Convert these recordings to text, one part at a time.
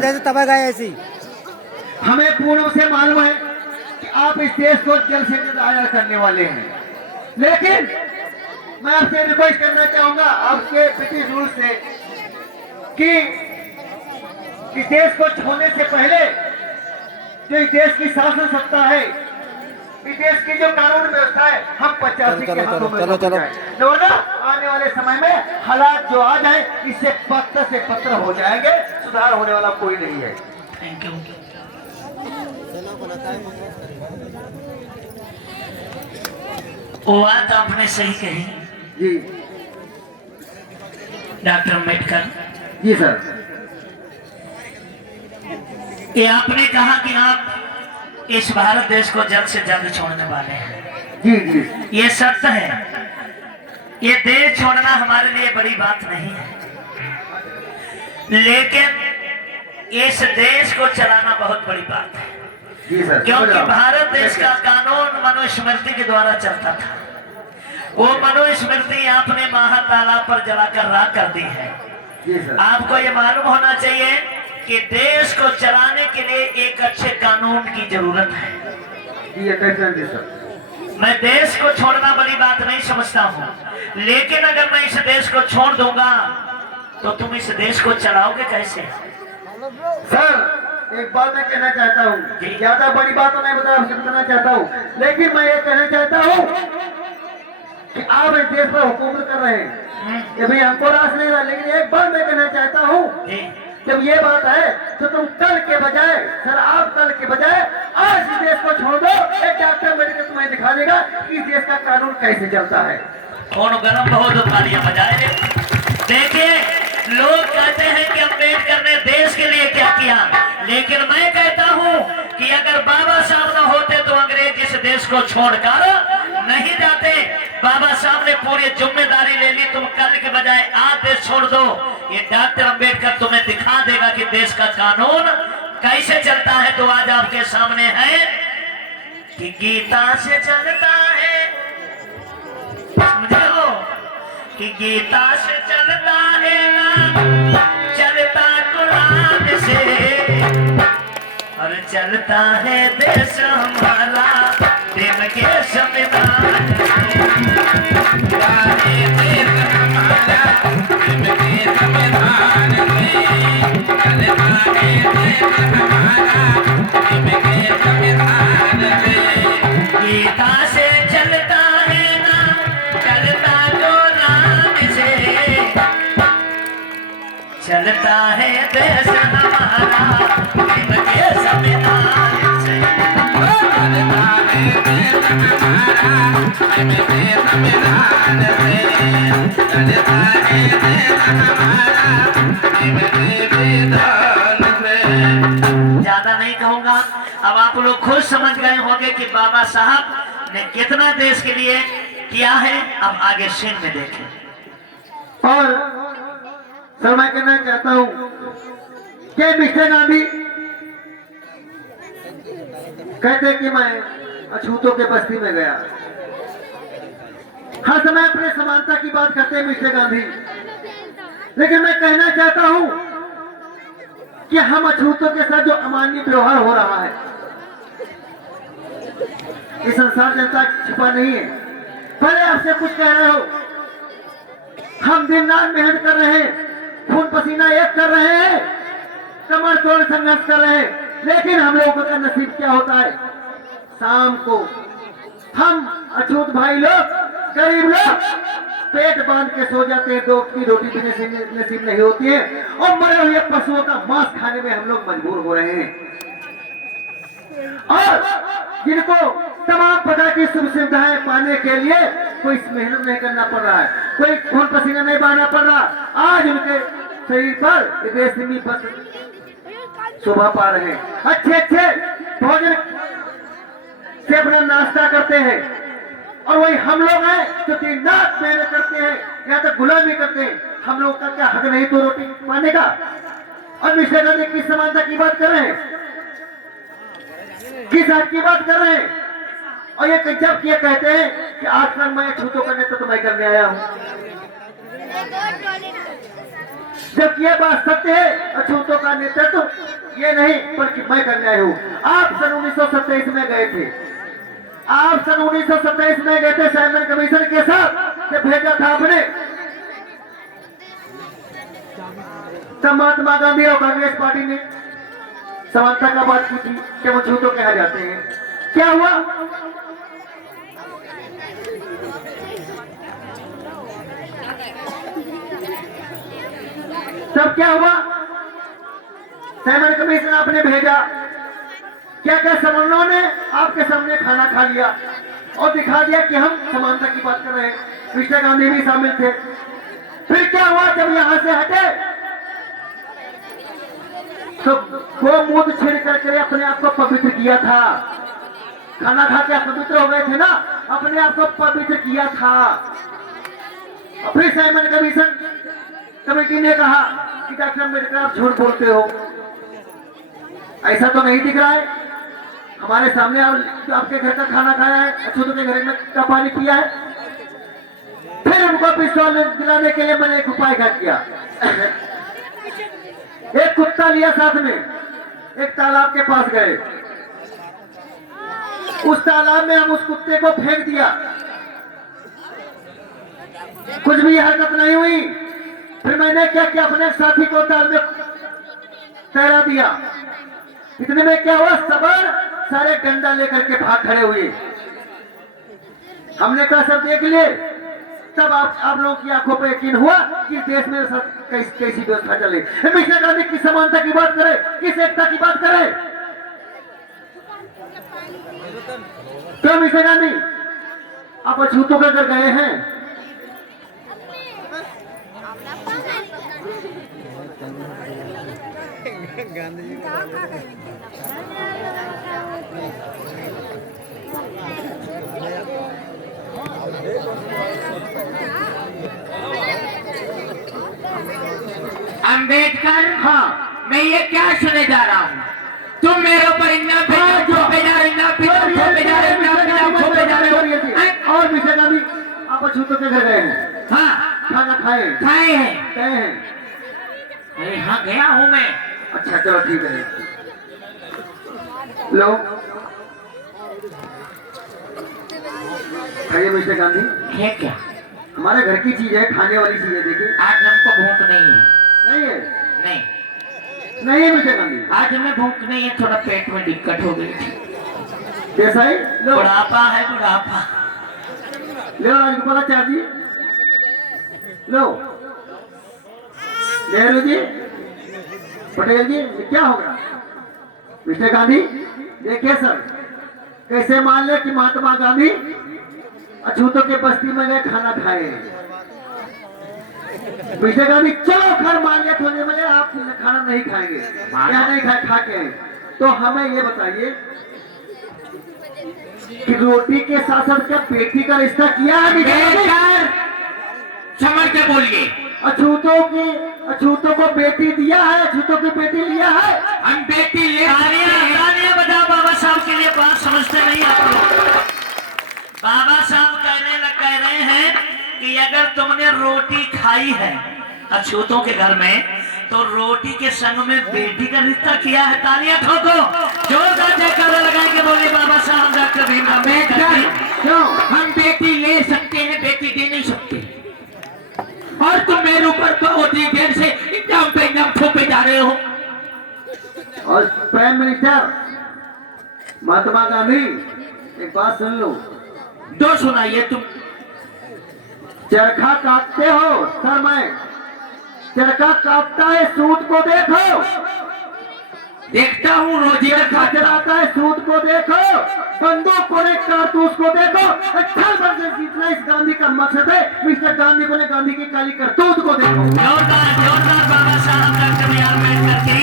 जैसे तबाह गए ऐसी। हमें पूर्ण से मालूम है कि आप इस देश को जल्द से जल्द आजाद करने वाले हैं, लेकिन मैं आपसे रिक्वेस्ट करना चाहूंगा आपके ब्रिटिश रूल से कि इस देश को छोड़ने से पहले जो इस देश की शासन सत्ता है, इस देश की जो कानून व्यवस्था है, हम 85 के हाथों में चलो चलो वरना आने वाले समय में हालात जो आ जाए इससे पत्र से पत्र हो जाएंगे, सुधार होने वाला कोई नहीं है। Thank you. वो बात आपने सही कही जी डॉक्टर अम्बेडकर। जी सर। ये आपने कहा कि आप इस भारत देश को जल्द से जल्द छोड़ने वाले हैं। जी जी ये सत्य है। ये देश छोड़ना हमारे लिए बड़ी बात नहीं है, लेकिन इस देश को चलाना बहुत बड़ी बात है। जी सर। क्योंकि भारत देश का कानून मनुस्मृति के द्वारा चलता था। वो मनुस्मृति आपने महातालाब पर जलाकर राख कर दी है। जी सर। आपको ये मालूम होना चाहिए कि देश को चलाने के लिए एक अच्छे कानून की जरूरत है। जी सर। मैं देश को छोड़ना बड़ी बात नहीं समझता हूँ, लेकिन अगर मैं इस देश को छोड़ दूंगा तो तुम इस देश को चलाओगे कैसे? सर एक बात मैं कहना चाहता हूँ, ज्यादा बड़ी बात तो नहीं बताना चाहता हूँ, लेकिन मैं ये कहना चाहता हूँ कि आप इस देश पर हुकूमत कर रहे हैं, ये भाई हमको रास नहीं रहा, लेकिन एक बात मैं कहना चाहता हूँ, जब ये बात है तो तुम कल के बजाय, सर आप कल के बजाय आज इस देश को छोड़ दो। एक डॉक्टर मेडिकल तुम्हें दिखा देगा कि इस देश का कानून कैसे चलता है। कौन गरम बहुत तालियां बजाए। देखिए लोग कहते हैं कि अम्बेडकर ने देश के लिए क्या किया, लेकिन मैं कहता हूं कि अगर बाबा साहब न होते तो अंग्रेज इस देश को छोड़कर नहीं जाते। बाबा साहब ने पूरी जिम्मेदारी ले ली, तुम कल के बजाय आज देश छोड़ दो। ये डॉक्टर अम्बेडकर तुम्हें दिखा देगा कि देश का कानून कैसे चलता है। तो आज आपके सामने है कि गीता से चलता है, समझे हो, कि गीता से चलता है ना, चलता कुरान से, और चलता है देश हमारा प्रेम के संविधान से। गीता से चलता है ना, चलता कुरान से, चलता है देश हमारा प्रेम के संविधान से। चलता है देश हमारा प्रेम के संविधान से, चलता है देश हमारा प्रेम के विधान से। ज्यादा नहीं कहूंगा, अब आप लोग खुद समझ गए होंगे कि बाबा साहब ने कितना देश के लिए किया है। अब आगे सीन में देखें। और सर मैं कहना चाहता हूँ कि मिस्टर गांधी कहते कि मैं अछूतों के बस्ती में गया। हर समय अपने समानता की बात करते हैं मिस्टर गांधी, लेकिन मैं कहना चाहता हूँ कि हम अछूतों के साथ जो अमानवीय व्यवहार हो रहा है, ये संसार जनता छिपा नहीं है। पहले आपसे कुछ कह रहे हो, हम दिन रात मेहनत कर रहे हैं, खून पसीना एक कर रहे हैं, कमर तोड़ संघर्ष कर रहे हैं, लेकिन हम लोगों का नसीब क्या होता है? शाम को हम अछूत भाई लोग, गरीब लोग पेट बांध के सो जाते हैं, दो की रोटी पीने से नसीब नहीं होती है, और मरे हुए पशुओं का मांस खाने में हम लोग मजबूर हो रहे हैं। और जिनको तमाम प्रकार की सुख सुविधाएं पाने के लिए कोई मेहनत नहीं करना पड़ रहा है, कोई खून पसीना नहीं बहाना पड़ रहा, आज उनके शरीर पर बेसमी शोभा पा रहे हैं। अच्छे अच्छे भोजन से अपना नाश्ता करते हैं, और वही हम लोग हैं जो दिन रात मेहनत करते हैं, या तो गुलामी करते हैं। हम लोग का क्या हक नहीं तो रोटी पाने का? और मिस्टर गांधी किस समानता की बात कर रहे हैं, किस हक की बात कर रहे हैं? और ये जब ये कहते हैं कि आजकल मैं छूतो करने तो मैं करने आया हूँ। जबकि ये बात सत्य है, अछूतों का नेतृत्व ये नहीं बल्कि मैं करने आया हूँ। आप सन 1927 में गए थे, आप सन 1927 में गए थे साइमन कमीशन के साथ, जब भेजा था आपने, तब महात्मा गांधी और कांग्रेस पार्टी ने समानता का बात की थी कि वो छूतों कहा जाते हैं। क्या हुआ? तब क्या हुआ? साइमन कमीशन आपने भेजा, क्या क्या समन्वयों ने आपके सामने खाना खा लिया और दिखा दिया कि हम समानता की बात कर रहे हैं। मिस्टर गांधी भी शामिल थे। फिर क्या हुआ? जब यहां से हटे तो गोमूत्र छीड़ करके अपने आप को पवित्र किया था। खाना खा के पवित्र हो गए थे ना, अपने आप को पवित्र किया था। और फिर साइमन कमीशन कमेटी ने कहा कि डॉक्टर अम्बेडकर आप झूठ बोलते हो, ऐसा तो नहीं दिख रहा है, हमारे सामने आपके घर का खाना खाया है, अछूतों के घर में का पानी पिया है। फिर उनको पिस्तौल दिलाने के लिए मैंने एक उपाय किया। एक कुत्ता लिया साथ में, एक तालाब के पास गए, उस तालाब में हम उस कुत्ते को फेंक दिया, कुछ भी हरकत नहीं हुई। फिर मैंने क्या किया, अपने साथी को ताल में तैरा दिया। इतने में क्या हुआ, सबर सारे डंडा लेकर के भाग खड़े हुए। हमने कहा सब देख लिए। तब आप लोगों की आंखों पर यकीन हुआ कि देश में कैसी व्यवस्था चले। मिस्टर गांधी किस समानता की बात करे, किस एकता की बात करे? क्यों मिस्टर गांधी आप अछूतों के घर गए हैं? अम्बेडकर, हाँ, मैं ये क्या सुने जा रहा हूँ? तुम मेरे ऊपर इतना थोपे जा रहे, और मिस्टर गांधी आप अछूतों के घर गए हैं? हाँ, खाना खाए खाए हैं। गए हैं? अरे हाँ गया हूँ मैं। अच्छा चलो ठीक है। लो खाइए मिस्टर गांधी। है क्या? हमारे घर की चीज है, खाने वाली चीज है। देखिए आज हमको भूख नहीं है। नहीं है? नहीं, नहीं है मिस्टर गांधी, आज हमें भूख नहीं है, थोड़ा पेट में दिक्कत हो गई थी। कैसा है? लो बुढ़ापा है, बुढ़ापा। लो राजगोपाल चार जी, लो नेहरू जी, पटेल जी, ये क्या होगा? मिस्टर गांधी देखिए सर, कैसे मान ले कि महात्मा गांधी अछूतों के बस्ती में गए, खाना खाए। मिस्टर गांधी चलो घर मान लिया, थोड़ी देर में आप खाना नहीं खाएंगे, क्या नहीं खाए, खा के। तो हमें ये बताइए कि रोटी के साथ साथ क्या बेटी का रिश्ता किया है? समझ के बोलिए। अछूतों को बेटी दिया है, अछूतों की बेटी लिया है। हम बेटी ले तालियां बजाओ बाबा साहब के लिए। बात समझते नहीं आप लोग। बाबा साहब कह रहे हैं कि अगर तुमने रोटी खाई है अछूतों के घर में, तो रोटी के संग में बेटी का रिश्ता किया है। तालियां ठोको, जोरदार जयकारा लगाएंगे, बोले बाबा साहब डॉक्टर भीमराव अम्बेडकर। क्यों हम बेटी ले सकते हैं, बेटी दे नहीं सकते? और तुम मेरे ऊपर बहुत ही देर से एकदम पे एकदम ठोके जा रहे हो। और प्राइम मिनिस्टर महात्मा गांधी एक बात सुन लो। दो सुनाइए तुम। चरखा काटते हो सर, मैं चरखा काटता है, सूद को देखो। देखता हूँ रोजी चरखा चलाता है, सूद को देखो। बंदूक को एक कारतूस को देखो। अच्छा जितना इस गांधी का मकसद है, मिस्टर गांधी को ने गांधी की काली करतूत को देखो। जोरदार जोरदार बाबा साहब डॉक्टर भीमराव अम्बेडकर की।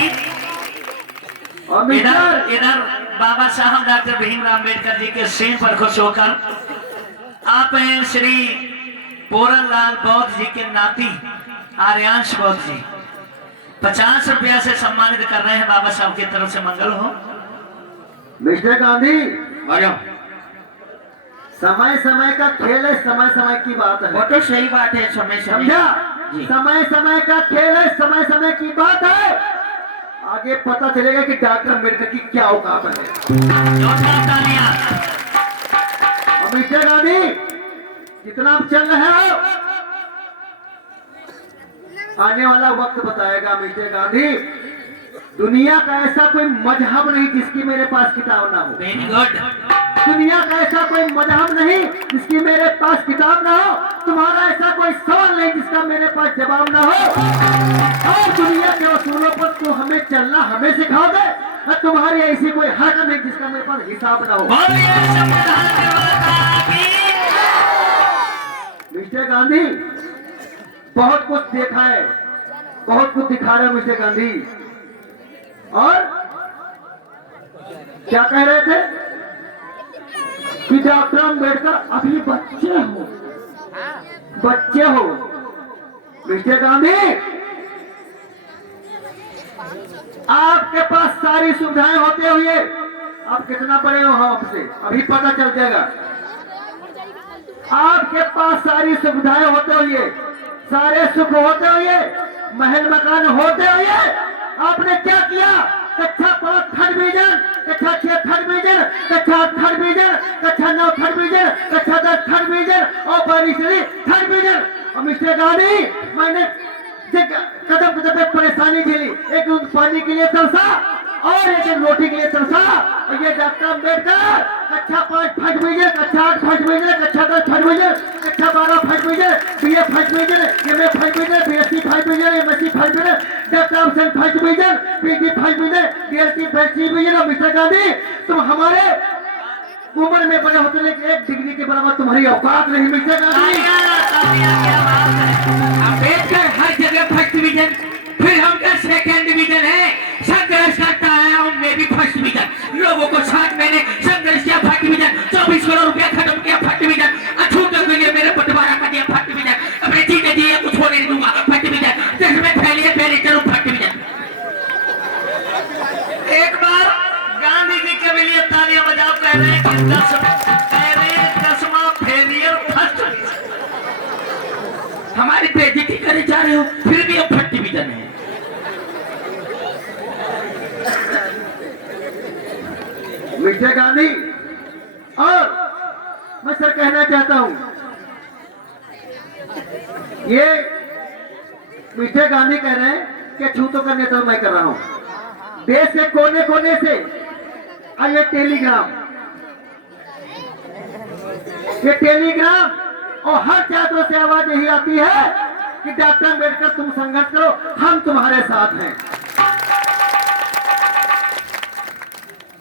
और इधर बाबा साहब डॉक्टर भीमराव अम्बेडकर जी के सिंह पर खुश होकर आप श्री पूरनलाल बौद्ध जी के नाती आर्यांश बौद्ध जी 50 रुपया से सम्मानित कर रहे हैं। बाबा साहब की तरफ से मंगल हो। मिस्टर गांधी बोलो। समय समय का खेल है, समय समय की बात है। वो तो सही बात है, समय समय। समझा? जी। समय समय का खेल है, समय समय की बात है। आगे पता चलेगा कि डॉक्टर अम्बेडकर की क्या औकात है। जोरदार तालियां। मिस्टर गांधी, जितना आप चल रहे हो, आने वाला वक्त बताएगा मिस्टर गांधी। दुनिया का ऐसा कोई मजहब नहीं जिसकी मेरे पास किताब ना हो। Very good. दुनिया का ऐसा कोई मजहब नहीं जिसकी मेरे पास किताब ना हो। तुम्हारा ऐसा कोई सवाल नहीं जिसका मेरे पास जवाब ना हो। और दुनिया के उसूलों पर तो हमें चलना हमें सिखाओगे, और तुम्हारी ऐसी कोई हरकत नहीं जिसका मेरे पास हिसाब ना हो। बोलिए संविधान निर्माता की। मिस्टर गांधी, बहुत कुछ देखा है, बहुत कुछ दिखा रहे हो मिस्टर गांधी। और क्या कह रहे थे कि डॉक्टर अम्बेडकर अभी बच्चे हो, बच्चे हो। मिस्टर गांधी, आपके पास सारी सुविधाएं होते हुए आप कितना बड़े हो हमसे अभी पता चल जाएगा। आपके पास सारी सुविधाएं होते हुए, सारे सुख होते हुए, महल मकान होते हुए, आपने क्या किया? कक्षा 5 थर्ड डिवीजन, कक्षा 6 थर्ड डिवीजन, कक्षा 8 थर्ड डिवीजन, कक्षा 9 थर्ड डिवीजन, कक्षा 10 थर्ड डिवीजन और बारिशरी थर्ड डिवीजन। और मिस्टर गांधी, मैंने कदम कदम पे परेशानी झेली, एक पानी के लिए तरसा और एक रोटी के लिए तरसा। और ये डॉक्टर अम्बेडकर कक्षा 5 फर्स्ट डिवीजन, कक्षा 8 फर्स्ट डिवीजन, कक्षा 10 फर्स्ट डिवीजन, कक्षा 12 first division, BA first division, MA first division, BSc first division, MSc first division, doctor of first division, PG first division, DLC first division. और mister Gandhi, तुम हमारे उम्र में बड़े होते लेकिन एक डिग्री के बराबर तुम्हारी औकात नहीं। मिस्टर गांधी, क्या बात है। अम्बेडकर हर जगह फर्स्ट डिवीजन, फिर हम क्या सेकेंड डिवीजन है। संघर्ष करता है और मैं भी फर्स्ट डिवीजन। लोगों को साथ मैंने संघर्ष किया, फर्स्ट डिवीजन। 24 करोड़ रुपया खत्म किया, फर्स्ट डिवीजन। अछूत के लिए मेरे बंटवारा कर दिया, फर्स्ट डिवीजन। अपने जीते जी कुछ होने नहीं दूंगा, फर्स्ट डिवीजन। जिसमें फैलिए चलो, फर्स्ट डिवीजन। एक बार गांधी जी के लिए तालियां बजाओ। कह रहे हैं कि 10वां फेलियर फर्स्ट। हमारी बेइज्जती करे जा रहे हो, फिर भी अब फर्स्ट डिवीजन है। मिस्टर गांधी, और मैं सर कहना चाहता हूं, ये मिस्टर गांधी कह रहे हैं कि छूतों का नेतृत्व मैं कर रहा हूं। देश के कोने कोने से ये टेलीग्राम और हर छात्रों से आवाज यही आती है कि डॉक्टर अम्बेडकर तुम संघर्ष करो, हम तुम्हारे साथ हैं।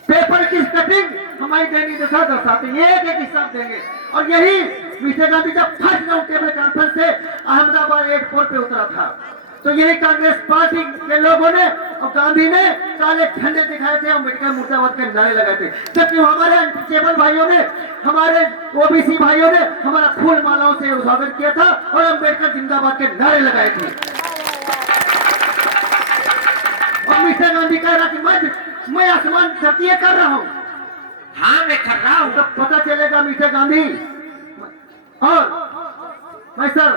पेपर की कटिंग हमारी दैनिक दशा दर्शाते हैं, एक एक हिसाब देंगे। और यही मिस्टर गांधी जब फर्स्ट राउंड टेबल कॉन्फ्रेंस से अहमदाबाद एयरपोर्ट पे उतरा था, तो यही कांग्रेस पार्टी के लोगों ने और गांधी ने काले झंडे दिखाए थे, अम्बेडकर मुर्दाबाद के नारे लगाए थे। जबकि हमारे अनटचेबल भाइयों ने, हमारे ओबीसी भाइयों ने हमारा फूल मालाओं से स्वागत किया था और अम्बेडकर जिंदाबाद के नारे लगाए थे। और मिस्टर गांधी कह रहा कि मैं आसमान धरती कर रहा हूं। हाँ, मैं कर रहा हूँ। तो पता चलेगा मिस्टर गांधी। और मैं सर,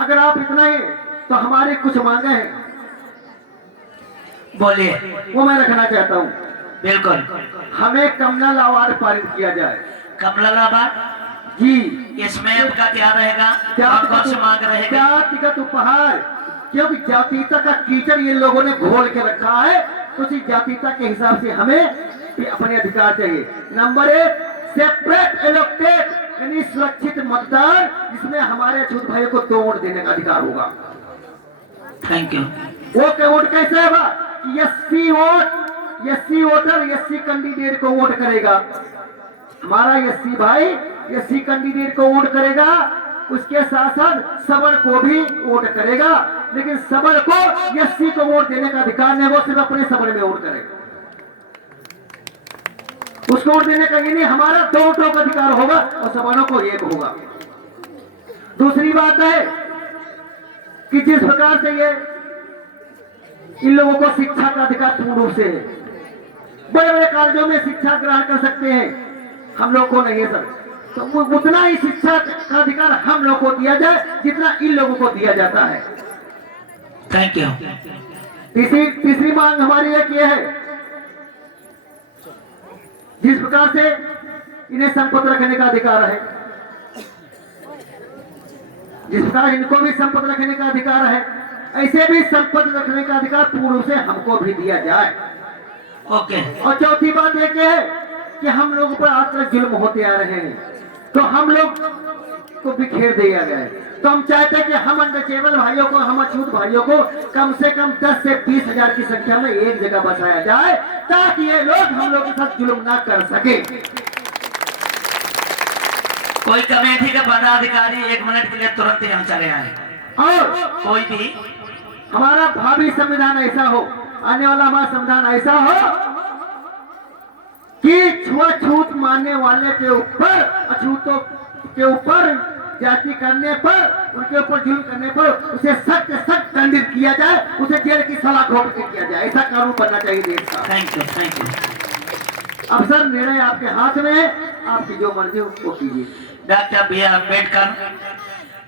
अगर आप इतना ही तो हमारे कुछ मांगे हैं, बोलिए। वो मैं रखना चाहता हूँ। बिल्कुल। हमें कमला अवार्ड पारित किया जाए। कमलाबाद जी, इसमें आपका क्या रहेगा? कौन सी मांग रहेगी? जातिगत उपहार, क्योंकि जातीयता का कीचड़ ये लोगों ने घोल के रखा है, तो उसी जातीयता के हिसाब से हमें भी अपने अधिकार चाहिए। नंबर 1, सेपरेट इलेक्टेड, यानी सुरक्षित मतदान, जिसमें हमारे अछूत भाइयों को 2 वोट देने का अधिकार होगा। Thank you. वो क्या वोट कैसे होगा? SC vote, SC voter SC candidate को वोट करेगा। हमारा एससी भाई एससी कैंडिडेट को वोट करेगा, उसके साथ साथ सवर्ण को भी वोट करेगा। लेकिन सवर्ण को एससी को वोट देने का अधिकार नहीं, वो सिर्फ अपने सवर्ण में वोट करेगा। उसको वोट देने का ये नहीं, हमारा 2 वोटों का अधिकार होगा और सवर्णों को 1 होगा। दूसरी बात है कि जिस प्रकार से ये इन लोगों को शिक्षा का अधिकार पूर्ण रूप से है, बड़े बड़े कॉलेजों में शिक्षा ग्रहण कर सकते हैं, हम लोग को नहीं है सर। तो उतना ही शिक्षा का अधिकार हम लोग को दिया जाए जितना इन लोगों को दिया जाता है। Thank you. तीसरी मांग हमारी एक ये है, जिस प्रकार से इन्हें संपत्ति रखने का अधिकार है, जिस प्रकार इनको भी संपत्ति रखने का अधिकार है, ऐसे भी संपत्ति रखने का अधिकार पूर्व से हमको भी दिया जाए। ओके। और चौथी बात एक है कि हम लोगों पर आज तक जुल्म होते आ रहे हैं, तो हम लोग को बिखेर दिया गया है। तो हम चाहते हैं कि हम अनटचेबल भाइयों को, हम अछूत भाइयों को कम से कम 10 से 20 हजार की संख्या में एक जगह बसाया जाए, ताकि ये लोग हम लोग के साथ जुल्म ना कर सके। कोई कमेटी का पदाधिकारी 1 मिनट के लिए तुरंत यहाँ चले आए। और कोई भी हमारा भावी संविधान ऐसा हो, आने वाला हमारा संविधान ऐसा हो कि छुआछूत मानने वाले के ऊपर, अछूतों के ऊपर जाति करने पर, उनके ऊपर जुल्म करने पर उसे सख्त सख्त दंडित किया जाए, उसे जेल की सलाह घोट के किया जाए। ऐसा कानून बनना चाहिए देश का। Thank you, thank you. अब सर निर्णय आपके हाथ में है, आपकी जो मर्जी हो वो कीजिए। डॉक्टर बी आर अम्बेडकर,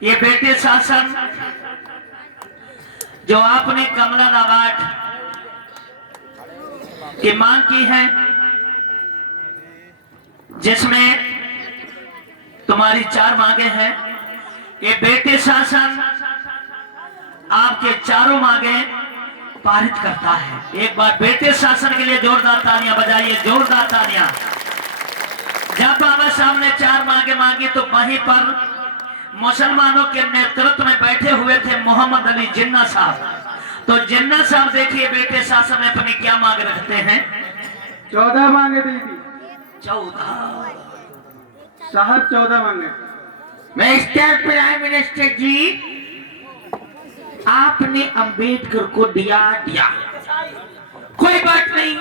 ये ब्रिटिश शासन जो आपने कमला अवार्ड की मांग की है, जिसमें तुम्हारी 4 मांगे हैं, ये ब्रिटिश शासन आपके चारों मांगे पारित करता है। एक बार ब्रिटिश शासन के लिए जोरदार तालियां बजाइए, जोरदार तालियां। जब बाबा साहब ने 4 मांगे मांगी तो वहीं पर मुसलमानों के नेतृत्व में बैठे हुए थे मोहम्मद अली जिन्ना साहब। तो जिन्ना साहब देखिए ब्रिटिश शासन में अपनी क्या मांग रखते हैं। 14 मांगे दी थी 14 साहब, 14 मांगे। मिस्टर प्राइम मिनिस्टर जी, आपने अंबेडकर को दिया, कोई बात नहीं,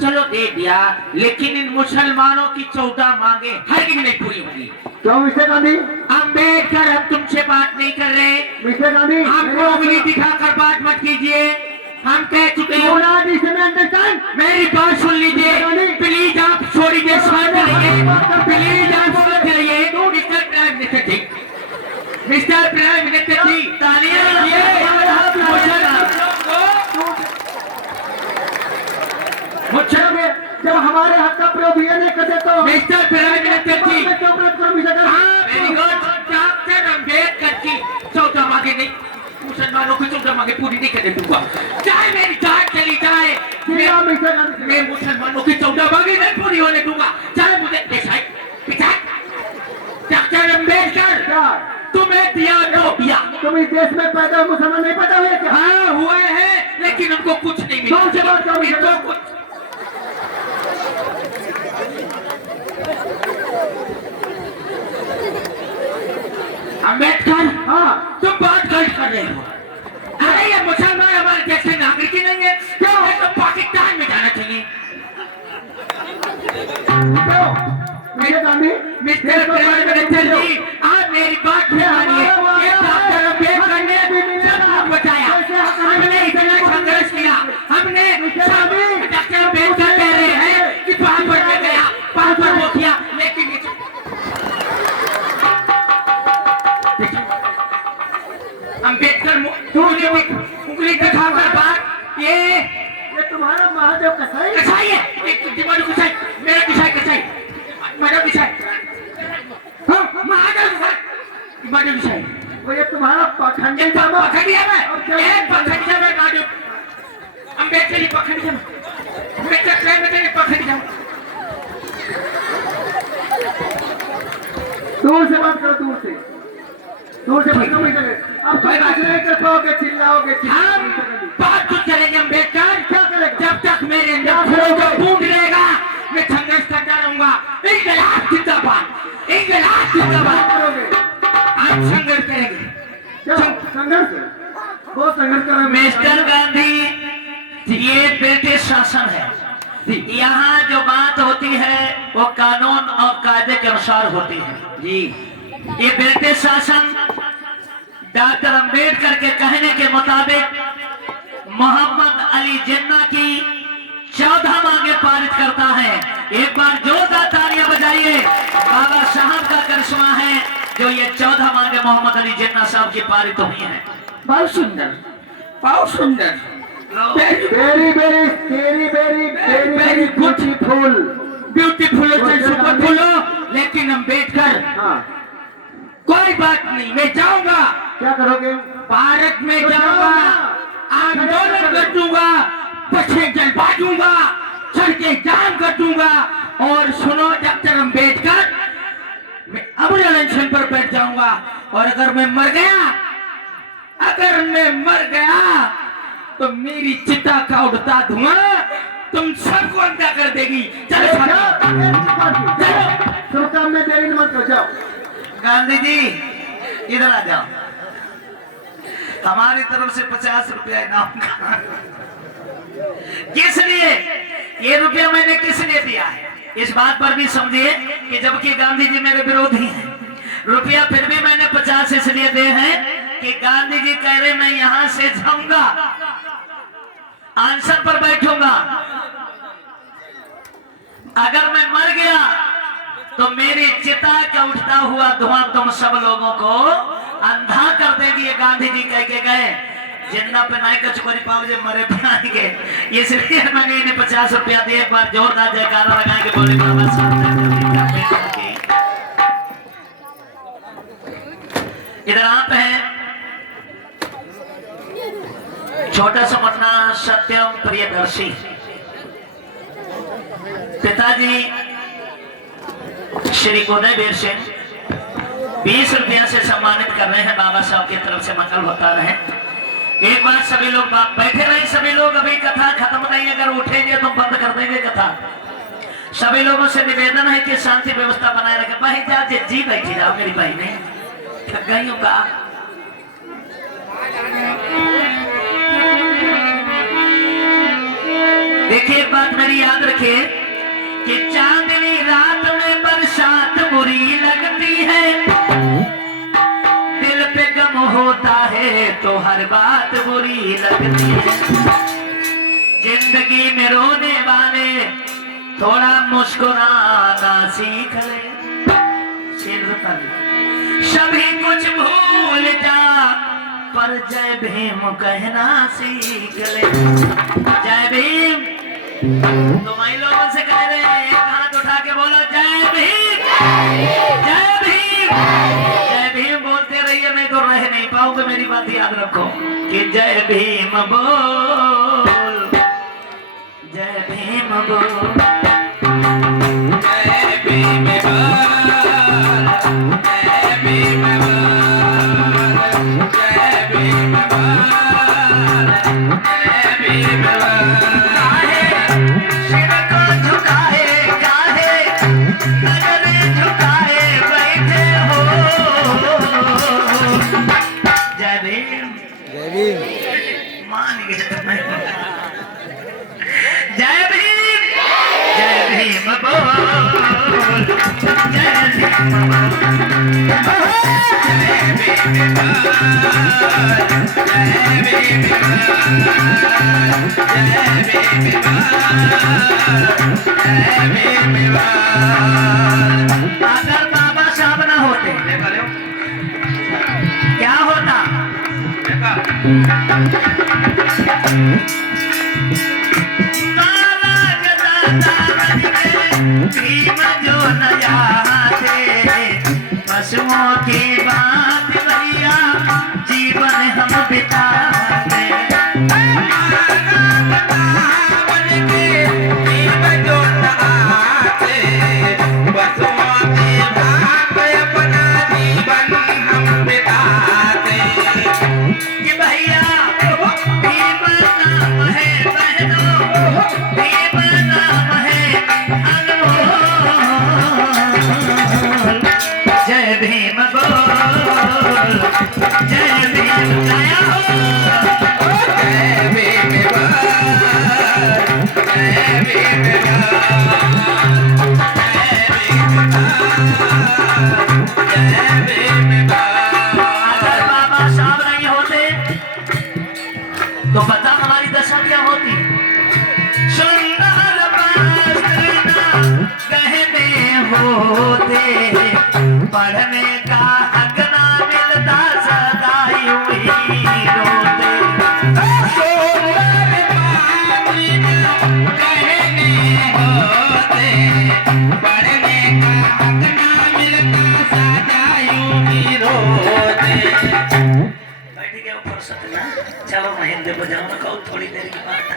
चलो दे दिया, लेकिन इन मुसलमानों की 14 मांगे हर एक नहीं पूरी होगी। क्यों मिस्टर गांधी? अंबेडकर, हम तुमसे बात नहीं कर रहे। मिस्टर गांधी, हमको उंगली दिखाकर बात मत कीजिए, हम कह चुके हैं। मेरी बात सुन लीजिए, प्लीज आप थोड़ी देर शांत रहिए, प्लीज आप शांत रहिए। मिस्टर प्राइम मिनिस्टर जी, मिस्टर प्राइम मिनिस्टर जी, तालियां जब हमारे हक का प्रयोग ये नहीं करते तो मिस्टर प्राइम मिनिस्टर जी, वेरी गुड। डॉक्टर अम्बेडकर की 14 मांगे नहीं, मुसलमानों की 14 मांगे पूरी नहीं करने दूंगा, चाहे मेरी जान चली जाए, मैं मुसलमानों की 14 मांगे नहीं पूरी होने दूंगा, चाहे मुझे डॉक्टर अम्बेडकर, तुम्हें दिया नो दिया। तुम इस देश में पैदा हुए मुसलमान नहीं पैदा हुए क्या? हाँ हुए हैं, लेकिन उनको कुछ नहीं मिला। इनको कुछ अम्बेडकर, हाँ तुम बात गलत कर रहे हो। अरे ये मुसलमान हमारे जैसे नागरिक ही नहीं है, क्यों है तो पाकिस्तान में जाना चाहिए। मिस्टर प्राइम मिनिस्टर जी, आप मेरी बात मानिए। ये डॉक्टर अम्बेडकर ने सब कुछ बचाया, हमने इतना संघर्ष किया, हमने डॉक्टर अम्बेडकर कह रहे हैं कि पासपोर्ट में गया, पासपोर्ट वो किया, लेकिन अम्बेडकर उंगली दिखाकर बात, ये तुम्हारा महादेव कसाई कसाई है, कसाई, मेरा कसाई कसाई, मेरा कसाई, हाँ महादेव कसाई, महादेव कसाई, वो ये तुम्हारा पाखंडी पखंडी है मैं, एक पखंडी है मैं, महादेव अम्बेडकर जी पखंडी है, मिस्टर प्राइम मिनिस्टर पखंडी है। दूर से बात करो, दूर से बात करो। अब कोई बात नहीं कर पाओगे, चिल्लाओगे। हम बात कुछ करेंगे अम्बेडकर, क्या करेंगे? जब तक मेरे अंदर बूंद रहेगा, मैं संघर्ष करता रहूंगा। इंकलाब जिंदाबाद, इंकलाब जिंदाबाद करोगे, आप संघर्ष करेंगे। संघर्ष, वो संघर्ष करेंगे। मिस्टर गांधी, ये ब्रिटिश शासन है, यहाँ जो बात होती है वो कानून और कायदे के अनुसार होती है जी। ये ब्रिटिश शासन डॉक्टर अम्बेडकर के कहने के मुताबिक मोहम्मद अली जिन्ना की 14 मांगे पारित करता है। एक बार जोरदार तालियां बजाइए बाबा साहब का करिश्मा है जो ये 14 मांगे मोहम्मद अली जिन्ना साहब की पारित हुई है। बहुत सुंदर, बहुत सुंदर, very very very very very beautiful. Beautiful सुपरफुल हो, लेकिन अम्बेडकर हाँ, कोई बात नहीं, मैं जाऊंगा, क्या करोगे? भारत में तो जाऊंगा, आंदोलन कर दूंगा, पछे जलवा दूंगा, सड़कें जाम कर दूंगा। और सुनो डॉक्टर अम्बेडकर, मैं अमर अनशन पर बैठ जाऊंगा, और अगर मैं मर गया तो मेरी चिता का उड़ता धुआं तुम सबको अंधा कर देगी। चलो शुभकामनाएं देरी मत कर जाओ। गांधी जी इधर आ जाओ, हमारी तरफ से 50 रुपया इनाम का। किस लिए ये रुपया मैंने किस लिए दिया है, इस बात पर भी समझिए कि जबकि गांधी जी मेरे विरोधी हैं, रुपया फिर भी मैंने 50 इसलिए दे हैं कि गांधी जी कह रहे मैं यहां से जाऊंगा, आंसर पर बैठूंगा, अगर मैं मर गया तो मेरी चिता का उठता हुआ धुआं तुम सब लोगों को अंधा कर देगी। ये गांधी जी कह के गए, जिन्ना पे नाई का चुकोरी पावजे मरे बनाएंगे, इसलिए मैंने इन्हें 50 रुपया दिए। एक बार जोरदार जयकारा लगाएंगे, बोले बाबा साहब। इधर आप हैं छोटा सा पटना सत्यम प्रियदर्शी, पिताजी श्री उदयवीर सिंह 20 रुपया से सम्मानित कर रहे हैं, बाबा साहब की तरफ से मंगल होता रहे। एक बार सभी लोग बैठे रहे, सभी लोग, अभी कथा खत्म नहीं, अगर उठेंगे तो बंद कर देंगे कथा। सभी लोगों से निवेदन है कि शांति व्यवस्था बनाए रखें। भाई जा जी बैठी जाओ, मेरी बहने थक गई हूँ का। देखिए एक बात मेरी याद रखिए कि चांदनी रात में बरसात बुरी लगती है, दिल पे गम होता है तो हर बात बुरी लगती है। जिंदगी में रोने वाले थोड़ा मुस्कुराना सीख ले, सभी कुछ भूल जा पर जय भीम कहना सीख ले। जय भीम, तो भाई लोगों से कह रहे हैं, एक हाथ उठा के बोलो जय भीम, जय भीम, जय भीम बोलते रहिए, नहीं तो रह नहीं पाओगे। मेरी बात याद रखो कि जय भीम बोल, जय भीम बोल, जय भीम बोल, जय भीम बोल, जय भीम बोल, जय भीम बोल। सिर को झुकाए काहे नजर झुकाए बैठे हो। जय भीम, जय भीम, मान गए जय भीम, जय भीम बोल, जय भीम बोल, जय भीम बोल, जय भीम बोल। अगर बाबा साहब ना होते क्या होता? भीम जो न जाते पशुओं की बात भैया जीवन हम बिताते। जय भीम बोल, पढ़ने का हक ना मिलता सदा यूं ही रोते। बैठ गया फुर्सत ना, चलो महेंद्र बजाओ ना, कहो थोड़ी देर की बात है।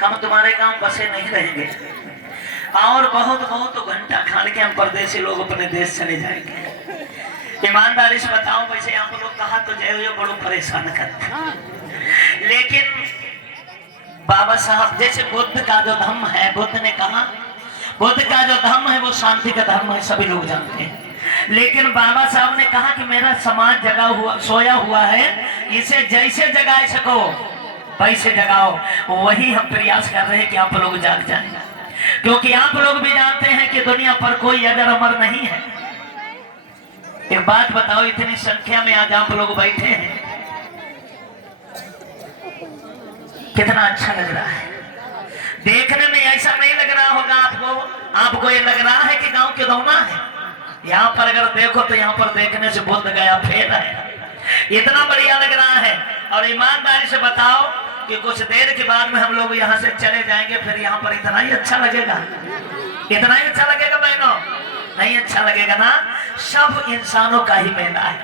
हम तुम्हारे गांव बसे नहीं रहेंगे और बहुत बहुत घंटा खान के हम परदेसी लोग अपने देश चले जाएंगे। ईमानदारी से बताओ, वैसे आप लोग कहा तो जय बड़ो परेशान करते, लेकिन बाबा साहब जैसे बुद्ध का जो धर्म है, बुद्ध ने कहा बुद्ध का जो धर्म है वो शांति का धर्म है, सभी लोग जानते हैं। लेकिन बाबा साहब ने कहा कि मेरा समाज जगा हुआ सोया हुआ है, इसे जैसे जगा सको वैसे जगाओ। वही हम प्रयास कर रहे हैं कि आप लोग जाग जाएं, क्योंकि आप लोग भी जानते हैं कि दुनिया पर कोई अजर अमर नहीं है। एक बात बताओ, इतनी संख्या में आज आप लोग बैठे हैं, कितना अच्छा लग रहा है। देखने में ऐसा नहीं लग रहा होगा आपको ये लग रहा है कि गांव के दौना है। यहाँ पर अगर देखो तो यहाँ पर देखने से बुद्ध गया फेर है, इतना बढ़िया लग रहा है। और ईमानदारी से बताओ कि कुछ देर के बाद में हम लोग यहाँ से चले जाएंगे, फिर यहाँ पर इतना ही अच्छा लगेगा, इतना ही अच्छा लगेगा बहनों, नहीं अच्छा लगेगा ना। सब इंसानों का ही मेला है,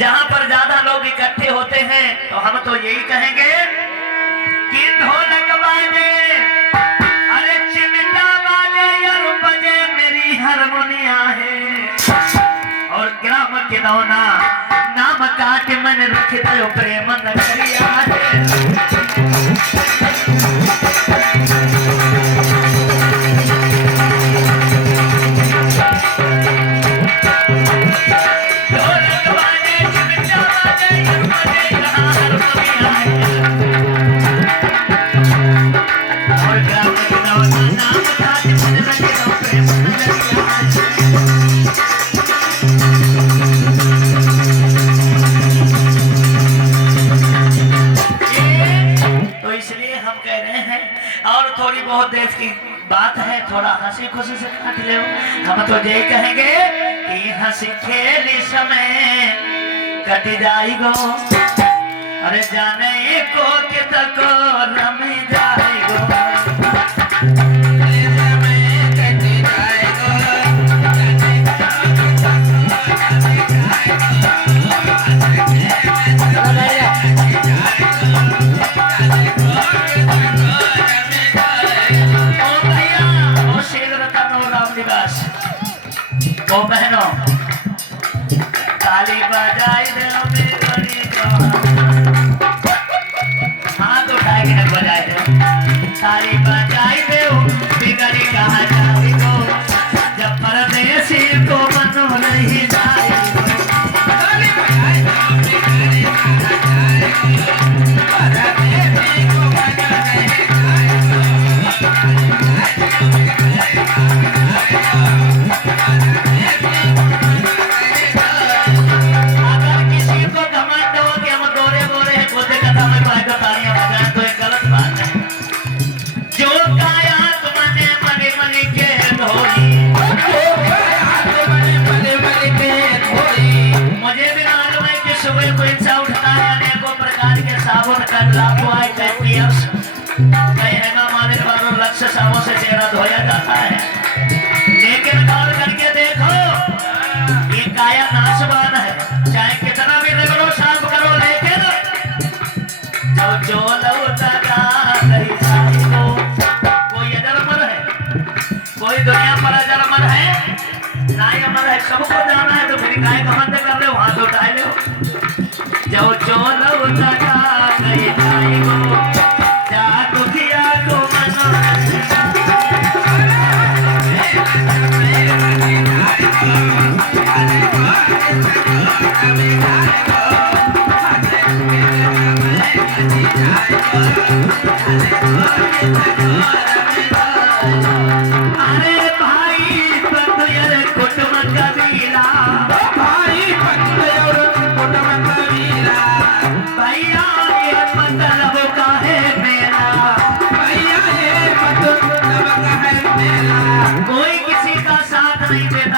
जहाँ पर ज्यादा लोग इकट्ठे होते हैं तो हम तो यही कहेंगे कि ढोलक बाजे, अरे चिमटा बाजे, यार बजे मेरी हारमोनिया है, और ग्राम के दौना नाम काट मन रख दो प्रेम नगरिया है। बहुत देश की बात है, थोड़ा हंसी खुशी से काट ले। हम तो ये कहेंगे कि हंसी खेली समय कट जाएगो, अरे जाने को कितको रमी जाएगो। ओ बहनों, ताली बजाई दे, हाथ उठाए के बजाई दे, ताली बजाई दे, बिगड़ी कहा जाए को, जब परदेसी को मनो नहीं जाए। लक्ष्य सावों से चेहरा धोया जाता है, लेकिन गौर करके देखो ये काया नाशवान है, चाहे कितना भी रगड़ो साफ करो, लेकिन जो कोई अजरमर है, कोई दुनिया पर अजरमर है ना ही अमर है, सबको जाना है। तो फिर काय घमंड कर रहे हो, हाथ उठा लो, जो अरे भाई बंधुयर कुटुंब कबीला, भाई बंधुयर कुटुंब कबीला, भैया ये मतलब का है मेरा, भैया ये मतलब का है मेरा। कोई किसी का साथ नहीं देता।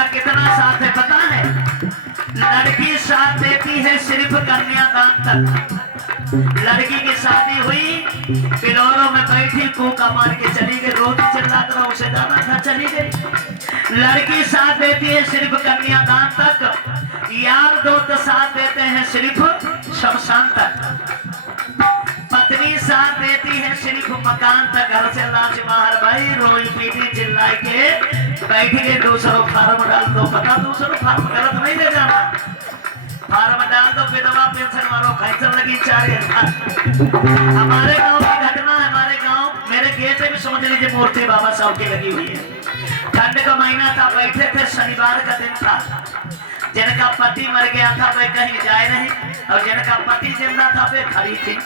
मकान तक। लड़की की शादी हुई, पिलोरों में बैठी कूका मार के चली गई, रोटी चिल्लाता रहा, उसे जाना था, चली गई। लड़की साथ देती है सिर्फ कन्यादान तक, यार दोस्त साथ देते हैं सिर्फ शमशान तक, पत्नी साथ देती है सिर्फ मकान तक। घर से लाश बाहर भाई रोई पीटी चिल्लाई के बैठ के दूसरों फार्म डाल दो, पता दूसरों फार्म गलत नहीं ले जाना, फार्म डाल दो, विधवा पेंशन मारो, खैचर लगी 4000। हमारे गांव की घटना है, हमारे गांव मेरे गेट पे भी समझ लीजिए मूर्ति बाबा साहब की लगी हुई है। ठंड का महीना था, बैठे थे, शनिवार का दिन था, जिनका पति मर गया था वे कहीं जाए नहीं, और जिनका पति जिंदा था वे खड़ी थी।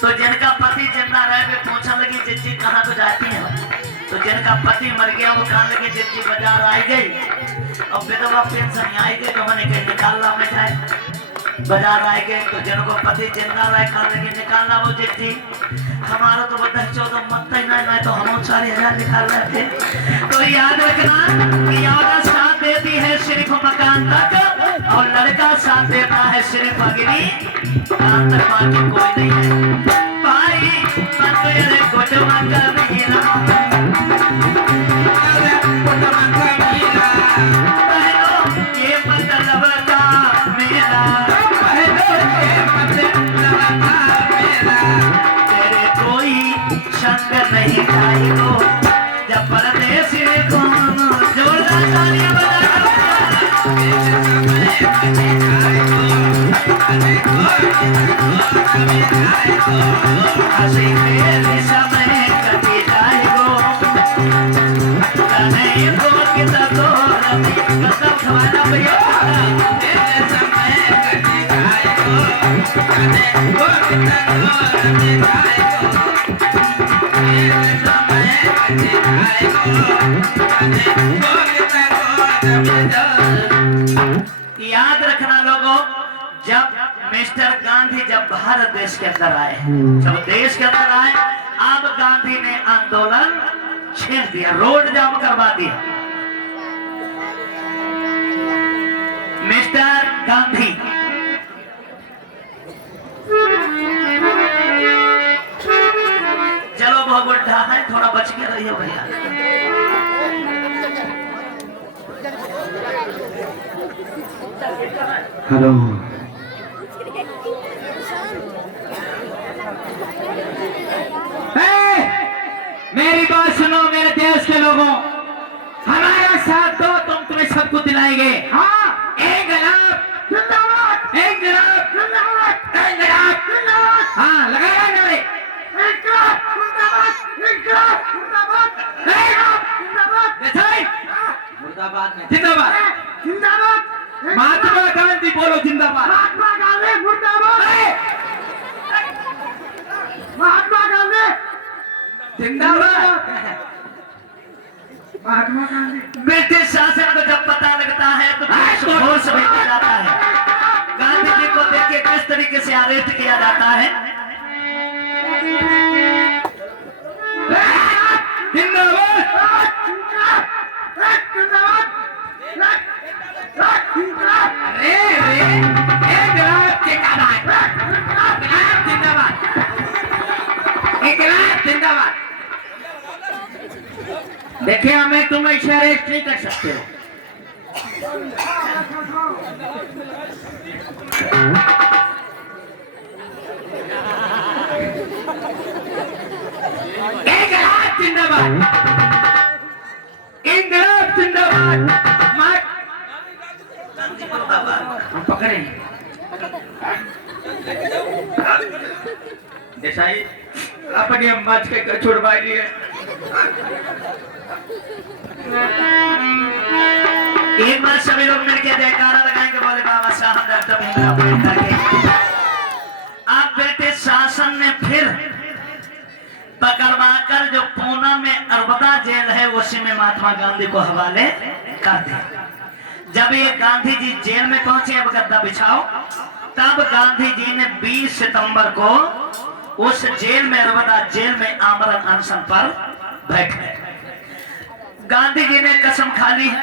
तो जिनका पति जिंदा रहे वे पूछने लगी जिज्जी कहाँ को जाती है, तो जिनका पति मर गया वो कहने लगे जिज्जी बाजार आई गई, और विधवा पेंशन आई गई, तो मैंने कहीं निकालना में जाए, बाजार आए गए, तो जिनको पति जिंदा रहे कहने लगे निकालना वो जिज्जी, हमारा तो बता 14 मत ही नहीं, तो हम 4000 निकाल रहे थे। तो याद रखना कि औरत साथ देती है सिर्फ मकान तक, और लड़का साथ देता है सिर्फ अग्नि कान तक, बाकी कोई नहीं है। भाई पत्रे कुटुंब कबीला, बहनों ये मतलब का मेरा, तेरे कोई संग नहीं आई हो, जब परदेसी को जोड़ा तालियां बजा, हंसी मेरे समय कटी जाएगो, नहीं बोल के तो कसम खाना भैया, मेरे समय कटी जाएगो, नहीं बोल के तो मेरे समय कटी जाएगो। याद रखना लोगों, जब मिस्टर गांधी जब भारत देश के अंदर आए, जब देश के अंदर आए, अब गांधी ने आंदोलन छेड़ दिया, रोड जाम करवा दिया। मिस्टर गांधी चलो बहुत बुढ़ा है, थोड़ा बच के रहिए भैया। हेलो, मेरी बात सुनो मेरे देश के लोगों, हमारा साथ दो, तुम तुम्हें सबको दिलाएंगे। हाँ, इंकलाब जिंदाबाद, इंकलाब जिंदाबाद, इंकलाब जिंदाबाद, हाँ लगाया नारे, इंकलाब जिंदाबाद, इंकलाब जिंदाबाद, इंकलाब जिंदाबाद, जैसे मुर्दाबाद में जिंदाबाद, जिंदाबाद, महात्मा गांधी बोलो जिंदाबाद, महात्मा गांधी मुर्दाबाद, महात्मा गांधी जिंदाबाद, महात्मा गांधी। ब्रिटिश शासन को जब पता लगता है तो फोर्स भेजा जाता है। गांधी जी को देखिए किस तरीके से अरेस्ट किया जाता है। देखिए हमें तुम ऐसे अरेस्ट नहीं कर सकते हो। इंकलाब जिंदाबाद, इंकलाब जिंदाबाद, हम पकड़े देसाई अपने अम्मा के छुड़वा लिए। एक बार सभी लोग मिलकर जयकारा लगाएंगे, बोले बाबा साहब डॉक्टर भीमराव अम्बेडकर के। अब ब्रिटिश शासन ने फिर पकड़वाकर जो पूना में अरबदा जेल है उसी में महात्मा गांधी को हवाले कर दिया। जब ये गांधी जी जेल में पहुंचे, अब गद्दा बिछाओ, तब गांधी जी ने 20 सितंबर को उस जेल में, अरबदा जेल में आमरण अनशन पर बैठे। गांधी जी ने कसम खा ली है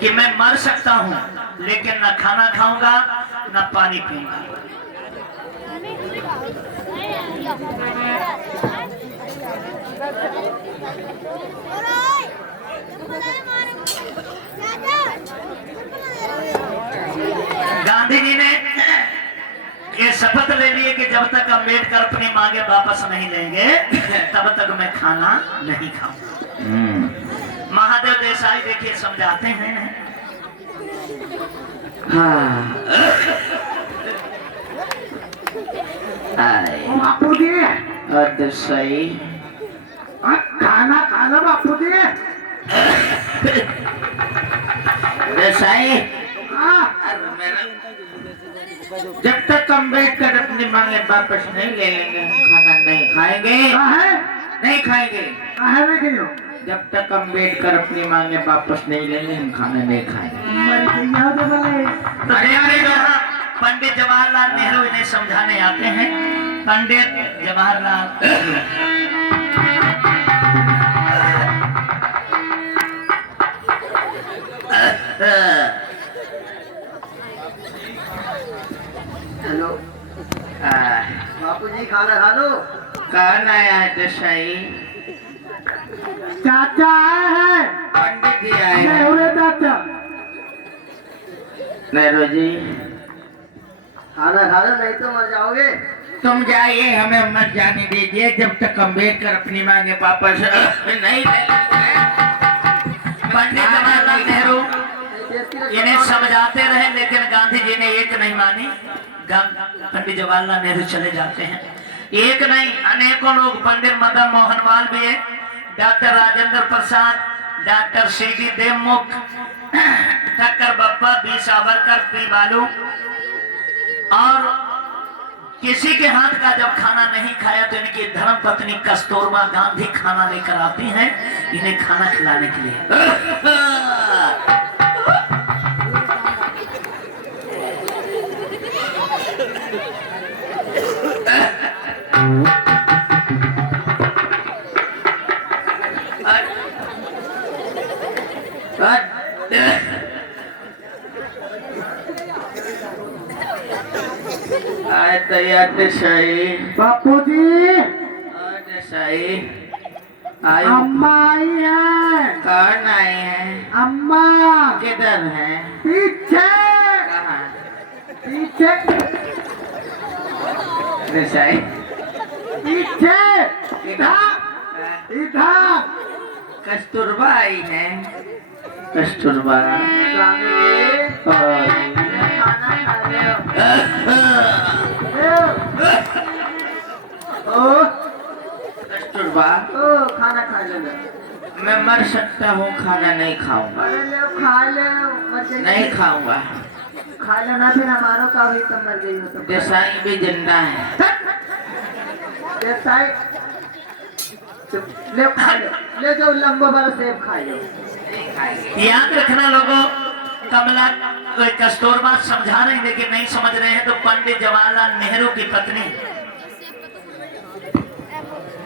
कि मैं मर सकता हूँ, लेकिन ना खाना खाऊंगा ना पानी पीऊंगा। गांधी जी ने ये शपथ ले लिए कि जब तक अम्बेडकर अपनी मांगे वापस नहीं लेंगे तब तक मैं खाना नहीं खाऊंगा। महादेव देसाई देखिए समझाते हैं। हाँ बापू जी देसाई खाना खाना बापू जी। देसाई हाँ जब तक अम्बेडकर अपनी मांगे वापस नहीं ले लेंगे हम खाना नहीं खाएंगे। नहीं खाएंगे जब तक अम्बेडकर अपनी मांगे वापस नहीं लेंगे हम खाना नहीं खाएंगे। तो पंडित जवाहरलाल नेहरू इन्हें समझाने आते हैं। पंडित जवाहरलाल हेलो बापू जी खाना खा लो। कौन आया है देसाई? चाचा आए हैं। पंडित जी आए हैं। नेहरू चाचा नेहरू जी खाना खा लो नहीं तो मर जाओगे। तुम जाइए, हमें मत जाने दीजिए जब तक अम्बेडकर अपनी मांगे वापस नहीं ले लेंगे। पंडित जवाहरलाल नेहरू इन्हें समझाते रहे, लेकिन गांधी जी ने एक नहीं मानी। पंडित जवाहरलाल नेहरू चले जाते हैं। एक नहीं अनेकों लोग, Pandit Madan Mohan Malaviya, doctor Rajendra Prasad, doctor C D. Devmukh, Thakkar Bappa, B Savarkar, P Balu, और किसी के हाथ का जब खाना नहीं खाया तो इनकी धर्म पत्नी कस्तूरबा गांधी खाना लेकर आती हैं इन्हें खाना खिलाने के लिए। बापू जी अम्मा आई है। कौन आई है? अम्मा किधर है? पीछे कहाँ? पीछे देसाई पीछे इधर इधर। कस्तूरबा आई है। कस्तूरबा कस्तूरबा खाना खा ले। मैं मर सकता हूँ, खाना नहीं खाऊंगा। खा ले नहीं खाऊंगा। खा लेना फिर हमारों का भी तो मर गई हो तो। देसाई भी जिंदा है। देसाई ले खा लो, ले जाओ लंबा वाला सेब खा लो। याद रखना लोगों, कमला कस्तूरबा समझा रही लेकिन नहीं समझ रहे हैं। तो पंडित जवाहरलाल नेहरू की पत्नी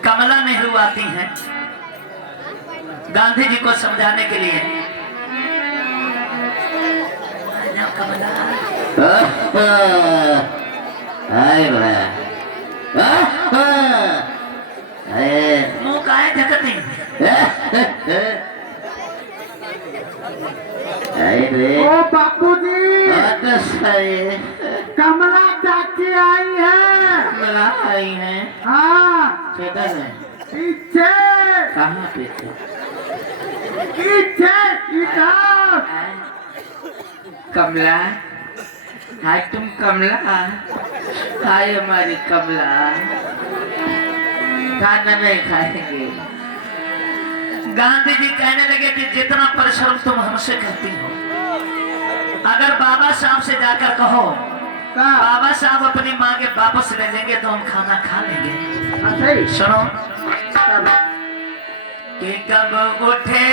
कमला नेहरू आती हैं गांधी जी को समझाने के लिए। मुंह काहे झकते? ओ बापू जी कमला चाची आई है। कमला आई है। हाँ किधर है? पीछे कहाँ पीछे? पीछे इधर। कमला, हाय तुम कमला, हाय हमारी कमला। खाना नहीं खाएंगे। गांधी जी कहने लगे कि जितना परिश्रम तुम हमसे करती हो, अगर बाबा साहब से जाकर कहो बाबा साहब अपनी माँ के वापस ले लेंगे तो हम खाना खा लेंगे। सुनो कि कब उठे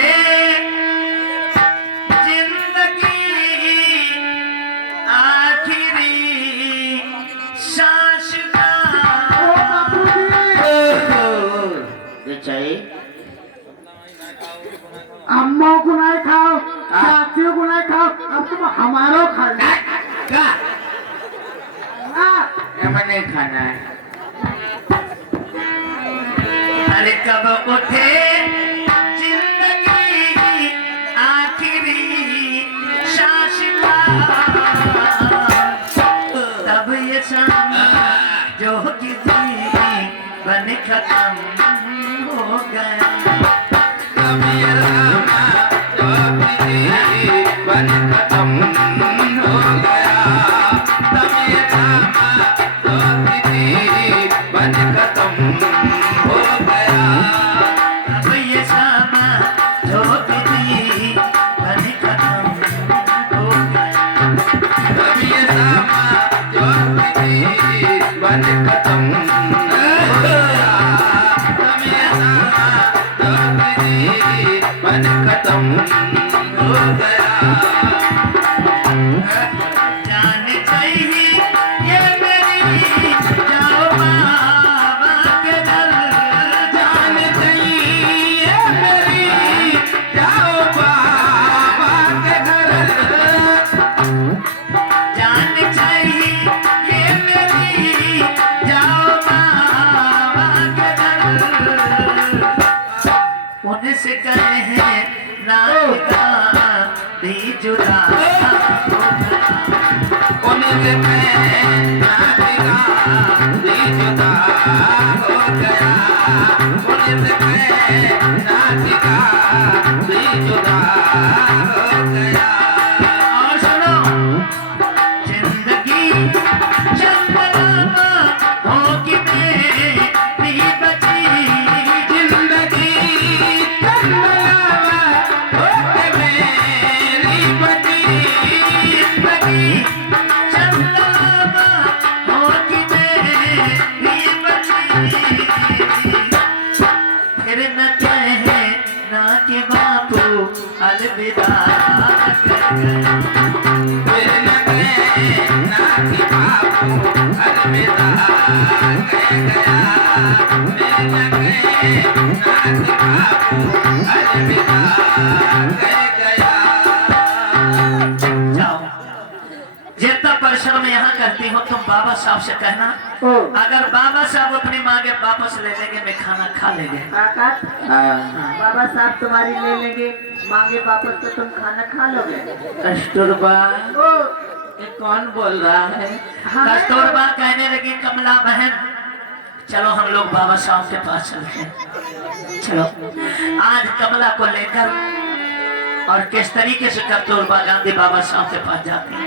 जिंदगी आखिरी सांस का। अम्मा को नहीं खाओ। चाचियों को नहीं खाओ, अब तुम हमारो खा लो। का हाँ, हमें नहीं खाना है। अरे कब उठे जिंदगी आखिरी सांस का, तब ये शाम जो की थी बन खत्म हो गया। तब ये रामा जो थी बन खत्म हो गया। तब ये रामा जो थी बन खत्म हो गया। अब ये शाम जो थी बन खत्म हो गया। तब ये रामा जो थी बन खत्म हो गया। तब ये रामा जो थी बन खत्म हो गया। जान चाहिए ये मेरी, जाओ बाबा के दर। जान चाहिए मेरी, जाओ बाबा के घर। जान चाहिए ये मेरी, जाओ बाबा के दर। उनसे कहे नाता भी जुदा उनसे पहना दिल जुदा हो गया। उनसे पहना दिल जुदा हो गया। और सुनो, जिंदगी चंद्रमा होगी मेरी बची। जिंदगी चंद्रमा होके मेरी बची। जिंदगी चंद्रमा होगी मेरी बची। फिर न कहे ना कि बापू अलविदा कर गए। फिर न कहना कि बापू अलविदा कह गया। फिर न कहना कि बापू अलविदा कह गया। जाओ, जितना परिश्रम यहाँ करती हो तुम बाबा साहब से कहना, ओ, अगर बाबा साहब अपनी मांगे वापस ले लेंगे मैं खाना खा लेंगे। काका, बाबा साहब तुम्हारी ले लेंगे, मांगे वापस तो तुम खाना खा लोगे। कस्तूरबा ओ, ये कौन बोल रहा है? कस्तूरबा कहने लगी कमला बहन, चलो हम लोग बाबा साहब के पास चलते हैं। चलो आज कमला को लेकर और किस तरीके से कस्तूरबा गांधी बाबा साहब के पास जाती है।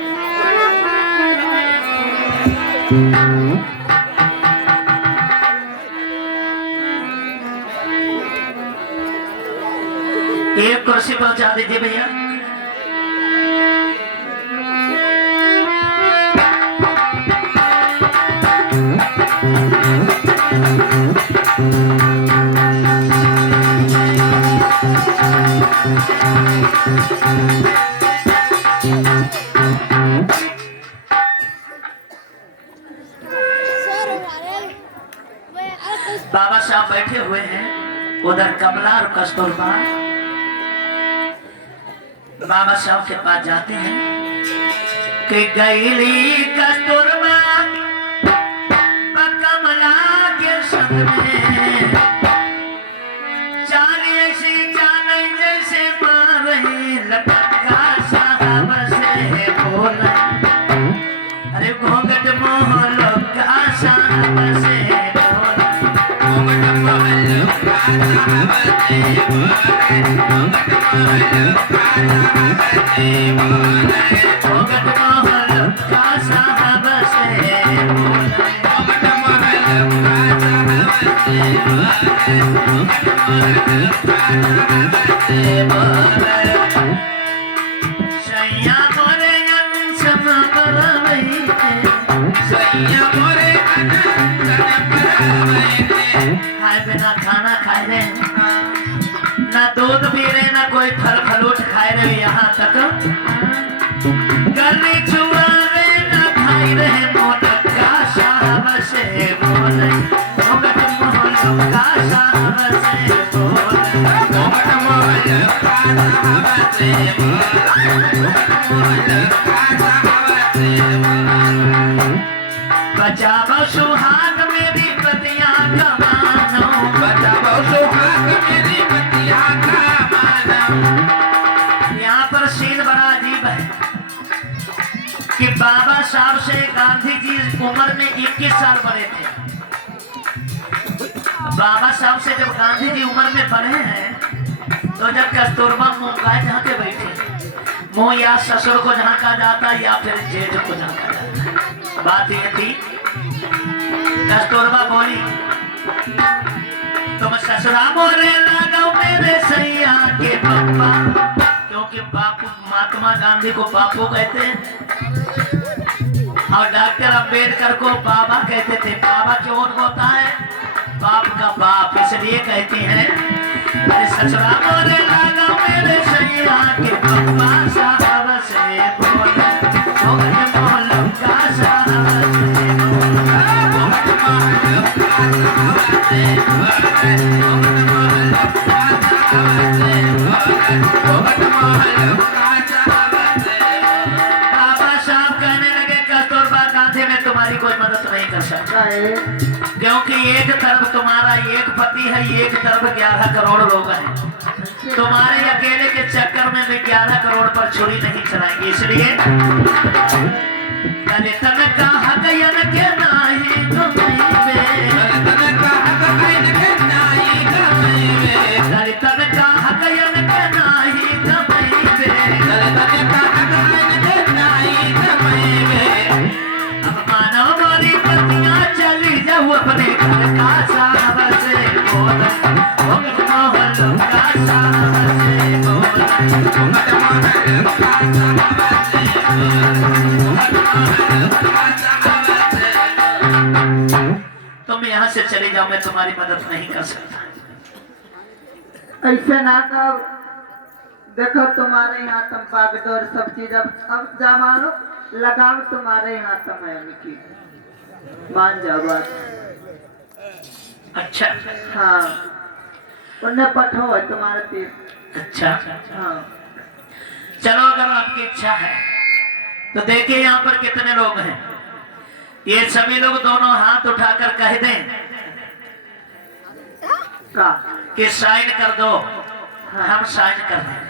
एक कुर्सी पहुंचा दीजिए भैया। बाबा साहब बैठे हुए हैं, उधर कमला और कस्तूरबा बाबा साहब के पास जाते हैं कि गईली कस्तूरबा कमला के संग में, चाल ऐसी चाल जैसे मार रही लपका साहब से बोला। अरे घोंघट मोहल का साहब से बोला। घूंघट महल का साहब से बोले। घूंघट महल का साहब से बोले। घोंघट मोहल का साहब से बोला। घूंघट महल का साहब से बोले। घूंघट महल का साहब से बोले। सैया मोरे अंशम बरवई सैया मोरे अनंतन परवैने। खाए बिना खाना खाए रहे, ना दूध पी रहे, ना कोई फल फलूट खाए रहे, यहाँ तक गले छुआ रहे, ना खाई रहे मोटका साहब से बोले। घोंघट मोहल का साहब से बोले। बचाओ सुहाग मेरी पतिया का मानो, बचाओ सुहाग मेरी पतिया का मानो। यहाँ पर सीन बड़ा अजीब है कि बाबा साहब से गांधी जी उम्र में 21 साल बड़े थे। बाबा साहब से जब गांधी जी उम्र में बढ़े हैं तो जब कस्तूरबा मुंह का जहाँ के बैठे, मुंह या ससुर को झांका जाता या फिर जेठ को झांका जाता। बात ये थी, कस्तूरबा बोली तुम ससुरा बोले लगाओ मेरे सैया के पप्पा, क्योंकि बापू महात्मा गांधी को बापू कहते हैं और डॉक्टर अंबेडकर को बाबा कहते थे। बाबा क्यों होता है? बाप का बाप, इसलिए कहती हैं अरे ससुरा बोले लगाओ मेरे सैया के पप्पा, साहब से बोले बोलो का साहब से बाबा साहब कहने लगे कस्तूरबा गांधी में तुम्हारी कोई मदद नहीं कर सकता है, क्योंकि एक तरफ तुम्हारा एक पति है, एक तरफ 11 करोड़ लोग हैं। तुम्हारे अकेले के चक्कर में 11 करोड़ पर छुरी नहीं चलाएंगे। इसलिए दलितन का हक यन के नाही गमैबे, दलितन का हक यन के नाही गमैबे, दलितन का हक यन के नाही गमैबे, दलितन का हक यन के नाही गमैबे। अब मानो मोरी पतियां चली जाओ अपने घर का साहब से बोल, मोहल्लो का साहब से बोल, तुम यहाँ से चले जाओ, मैं तुम्हारी मदद नहीं कर सकता। ऐसे ना कहो, देखो तुम्हारे यहाँ तुम बागडोर सब चीज अब जमानो लगाम तुम्हारे यहाँ तुम है उनकी, मान जाओ बात। अच्छा हाँ, उन्हें पठो है तुम्हारे तीर। अच्छा हाँ, चलो अगर आपकी इच्छा है तो देखिए यहाँ पर कितने लोग हैं। ये सभी लोग दोनों हाथ उठाकर कह दें का कि साइन कर दो, हम साइन कर दें।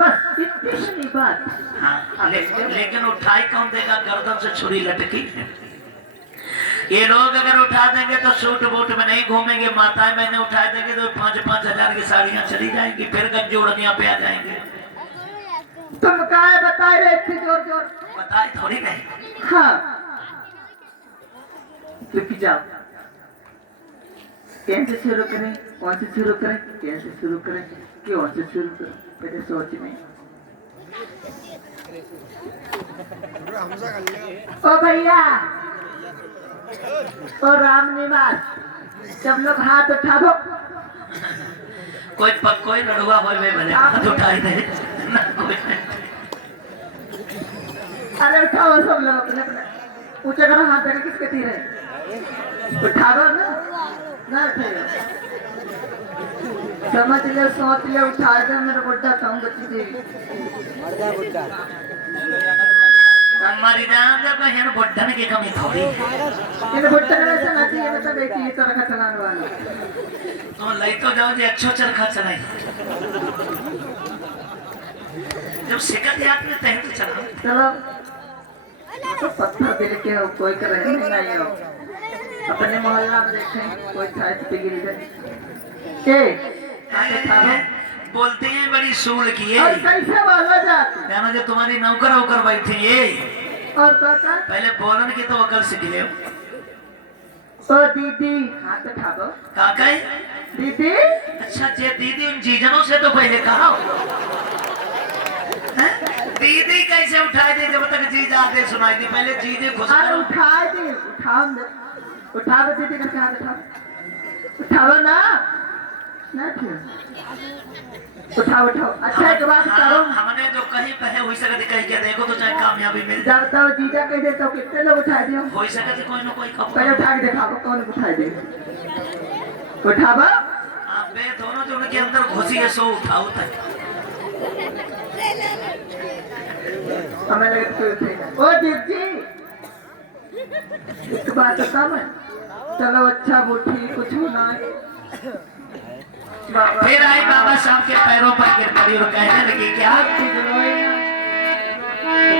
बस इतनी सी बात। हाँ, लेकिन उठाई कौन देगा? गर्दन से छुरी लटकी। ये लोग अगर उठा देंगे तो सूट बूट में नहीं घूमेंगे, माताएं बहनें उठा देंगे तो 5-5 हजार की साड़ियां चली जाएंगी, फिर गंजी उड़निया पे आ जाएंगे। तुम काय बताए रहे थे जोर जोर? बताए थोड़ी नहीं। हाँ, रुक जाओ। कैसे शुरू करें, कौन से शुरू करें, कैसे शुरू करें, क्यों से शुरू करें, पहले सोच में। ओ भैया, ओ राम निवास, सब लोग हाथ उठाओ। कोई लड़ुआ हो भले हाथ उठाए दे ना, कोई अरे उठाओ सब लोग अपने अपने, ऊंचे करो हाथ, देने किसके तीर है? उठाओ ना उठाओ, समझ ले, सोच ले, उठा दे मेरा बुड्ढा कहूँ बच्ची जी। हमारी जान जब बहन बुड्ढन की कमी थोड़ी। इन बुड्ढा ने ऐसा ना चाहिए, मतलब एक ही चरखा चलाने वाला। तो लई तो जाओ जी, अच्छो चरखा चलाई। जब सिकत याद में तहे तो चला। चलो, तो पत्थर दिल के हो, कोई का रही नहीं हो, अपने मोहल्ला में देखें कोई छाछ पे गिर जाए। बोलते हैं बड़ी सूल की है। और कैसे बोला जाता? कहना जो तुम्हारी नौकर होकर बैठे ये, और कहता पहले बोलन की तो अकल सीख ले। ओ दीदी, हाथ उठाओ। काका है? दीदी, अच्छा जे दीदी उन जीजनों से तो पहले कहा हो। हैं? दीदी कैसे उठाए थे जब तक जीजा आते सुनाई दी? पहले जीजे खुश अरे करो। उठाए दे, उठाओ दीदी का हाथ उठाओ, उठाओ ना, उठाओ उठाओ। अच्छा एक बात करो, हमने जो कहीं पहले हुई सकती कहीं के देखो तो चाहे कामयाबी मिल जाए। जब तक जीजा कह दे तो कितने लोग उठाए दियो? हो सकती कोई ना कोई पहले उठा के दिखाओ कौन उठाए दे। उठाओ। बे दोनों जो के अंदर घुसी सो उठाओ तक हमें लगे तो थे। ओ दीदी एक बात बता मैं, चलो अच्छा वो ठीक कुछ होना है। बाबा फिर आई बाबा साहब के पैरों पर गिर पड़ी और कहने लगी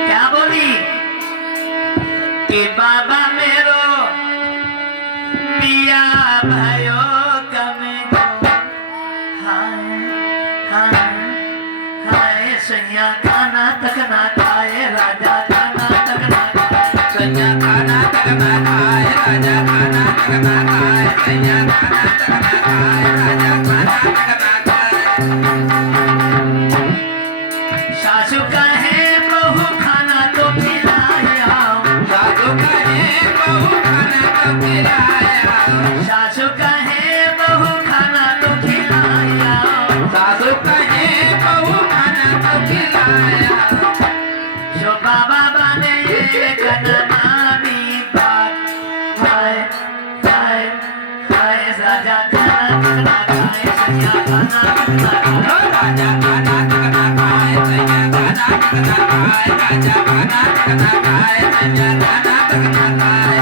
क्या बोली कि बाबा मेरो पिया भयो कमे हाय हाय हाय सैया खाना तक ना खाए राजा खाना तक ना खाए सैया खाना तक ना खाए राजा खाना तक ना खाए सैया खाना तक ना खाए राजा खाना तक ना खाए सासू कहे बहू खाना तो खिलाया सासू कहे बहू खाना तो खिलाया सासू कहे बहू खाना तो खिलाया सासू कहे बहू खाना तो खिलाया जो बाबा बने कदमानी बात हाय हाय हाय राजा खाना खाए सैया खाना राजा खाना खाए सैया खाना खाए राजा खाना खाए सैया खाना खाए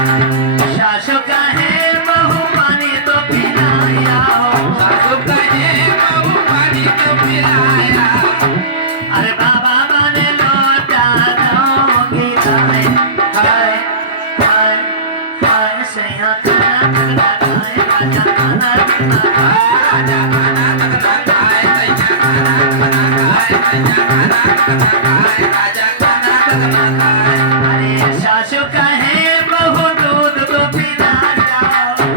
सासू कहे बहू पानी तो पिलाया सासू कहे बहू पानी तो पिलाया अरे बाबा बने लौटा दोगी हाय हाय हाय हाय सैया खाना खाए राजा खाना खाए राजा खाना खाए सैया खाना खाए सैया खाना खाए राजा खाना खाए अरे सासू कहे बहू दूध को पिलाया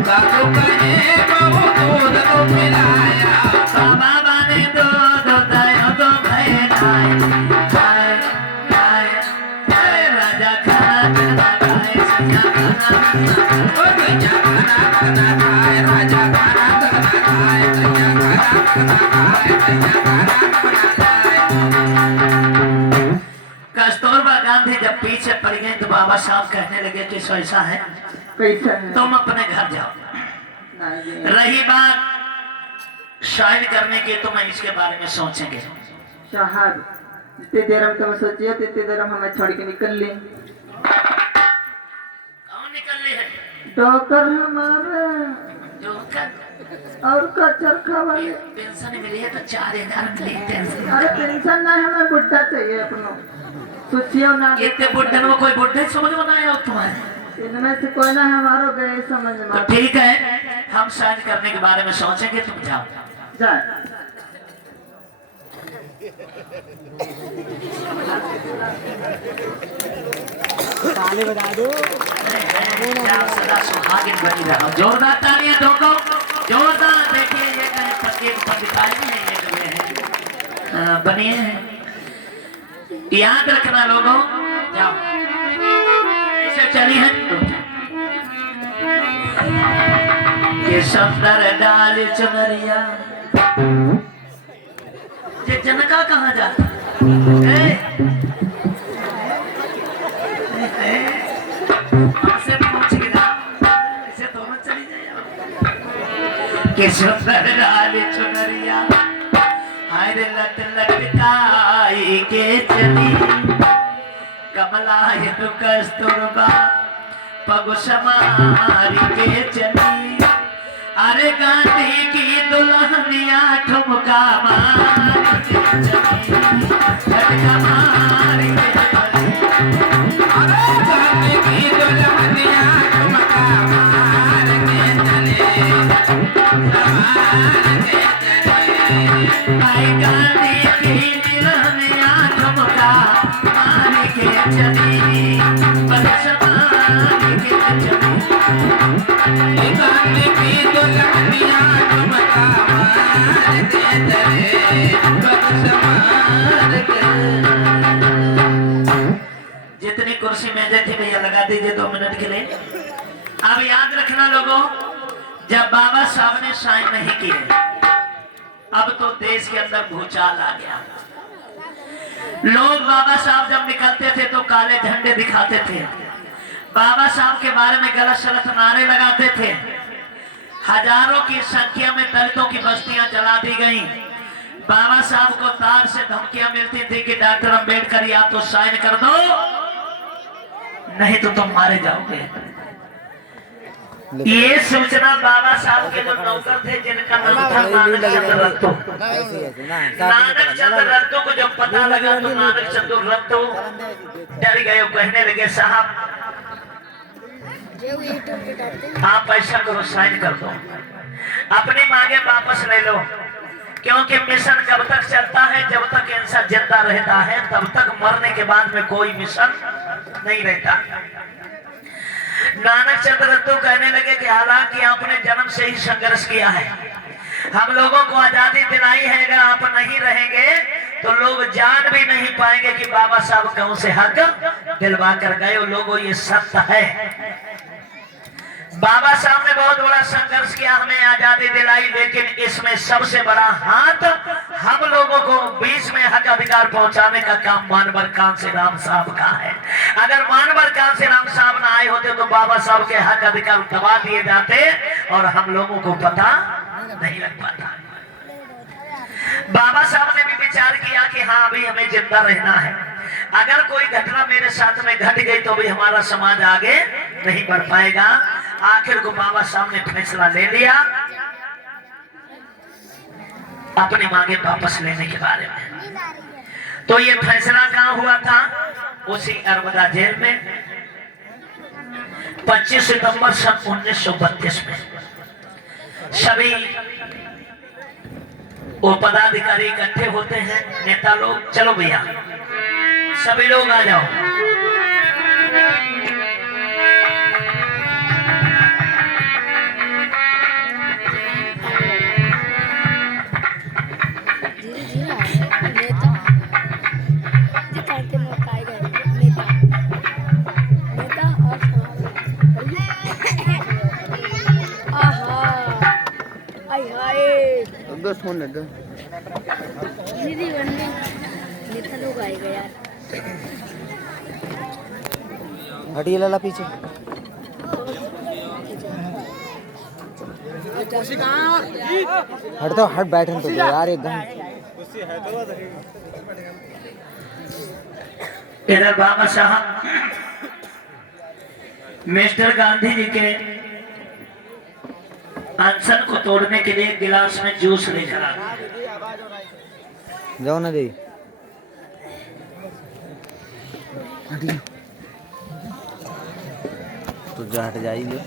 सासू कहे बहू दूध को पिलाया बाबा बने दूध दयो तो भैलाए हाय हाय हाय राजा खाना खाए सैया खाना खाए राजा खाना खाए सैया खाना खाए सैया खाना कस्तूरबा गांधी जब पीछे पड़ गए तो बाबा साहब कहने लगे कि ऐसा है कैसा है? तुम अपने घर जाओ नहीं, रही बात शायद करने की तो मैं इसके बारे में सोचेंगे साहब जितनी देर हम तुम सोचिए तितनी देर हम हमें छोड़ के निकल ली। कौन निकल रही है डॉक्टर हमारे जो का और का चरखा वाले। पेंशन मिली है तो 4000 मिली पेंशन अरे पेंशन नहीं, हमें बुढ़ा चाहिए अपनो। सोचिए ना इतने बुढ़े में कोई बुढ़े समझ में आया तुम्हारे इनमें से कोई ना हमारो गए समझ में। तो ठीक है हम शायद करने के बारे में सोचेंगे तुम जाओ जाए ताली बजा दो। जाओ सदा सुहागिन बनी रहो जोरदार तालियां ठोको जोरदार देखिए ये कहीं फकीर पंडिताई नहीं है ये है बनिए हैं याद रखना लोगों जाओ ऐसे चली है ये सुंदर डाल चुनरिया ये जनका कहाँ जाता से पूछ गिरा ऐसे दोनों चली जाए कि सुंदर डाल चुनरिया हाय रे लट लटकाई के चली कमला हिंदू कस्तूरबा पगु समारी के चली अरे गांधी की दुल्हनिया ठुमका मारी के चली झटका मारी के चली अरे गांधी की दुल्हनिया ठुमका मारी के चली मारी के चली आई गांधी की दुल्हनिया ठुमका मारी के चली पग समारी के चली गांधी की दुल्हनिया ठुमका मारी के चली पग समारी के जितनी कुर्सी मेजे थी भैया लगा दीजिए 2 मिनट के लिए। अब याद रखना लोगों जब बाबा साहब ने साइन नहीं किए अब तो देश के अंदर भूचाल आ गया। लोग बाबा साहब जब निकलते थे तो काले झंडे दिखाते थे, बाबा साहब के बारे में गलत सलत नारे लगाते थे। हजारों की संख्या में दलितों की बस्तियां जला दी गई। बाबा साहब को तार से धमकियां मिलती थी कि डॉक्टर अंबेडकर या तो साइन कर दो नहीं तो तुम मारे जाओगे। ये सूचना बाबा साहब के जो नौकर थे जिनका नाम था नानक चंद्र रत्तो, नानक चंद्र रत्तो को जब पता लगा तो नानक चंद्र रत्तो डर गए। कहने लगे साहब आप ऐसा करो साइन कर दो, अपनी मांगे वापस ले लो, क्योंकि मिशन कब तक चलता है जब तक इंसान जिंदा रहता है, तब तक मरने के बाद में कोई मिशन नहीं रहता। नानक चंद्र रत्तो कहने लगे कि हालांकि आपने जन्म से ही संघर्ष किया है, हम लोगों को आजादी दिलाई है, अगर आप नहीं रहेंगे तो लोग जान भी नहीं पाएंगे कि बाबा साहब कौन से हक दिलवा कर गए। लोगों ये सत्य है। बाबा साहब ने बहुत बड़ा संघर्ष किया, हमें आजादी दिलाई, लेकिन इसमें सबसे बड़ा हाथ हम लोगों को बीच में हक अधिकार पहुंचाने का काम मानवर कांसीराम साहब का है। अगर मानवर कांसीराम साहब ना आए होते तो बाबा साहब के हक अधिकार दबा दिए जाते और हम लोगों को पता नहीं लग पाता। बाबा साहब ने भी विचार किया कि हाँ अभी हमें जिंदा रहना है, अगर कोई घटना मेरे साथ में घट गई तो भी हमारा समाज आगे नहीं बढ़ पाएगा। आखिर को बाबा साहब ने फैसला ले लिया अपनी मांगे वापस लेने के बारे में। तो ये फैसला कहाँ हुआ था? उसी अरबदा जेल में 25 सितंबर सन 1932 में। सभी वो पदाधिकारी इकट्ठे होते हैं, नेता लोग, चलो भैया सभी लोग आ जाओ। फोन दे दो दीदी बनने नेता लोग आएगा यार। हटिए लाला पीछे। हट तो हट बैठे तो यार एकदम। इधर बाबा साहब मिस्टर गांधी जी के अनशन को तोड़ने के लिए गिलास में जूस लेकर आ जाओ ना दी। तो जा हट जाइए।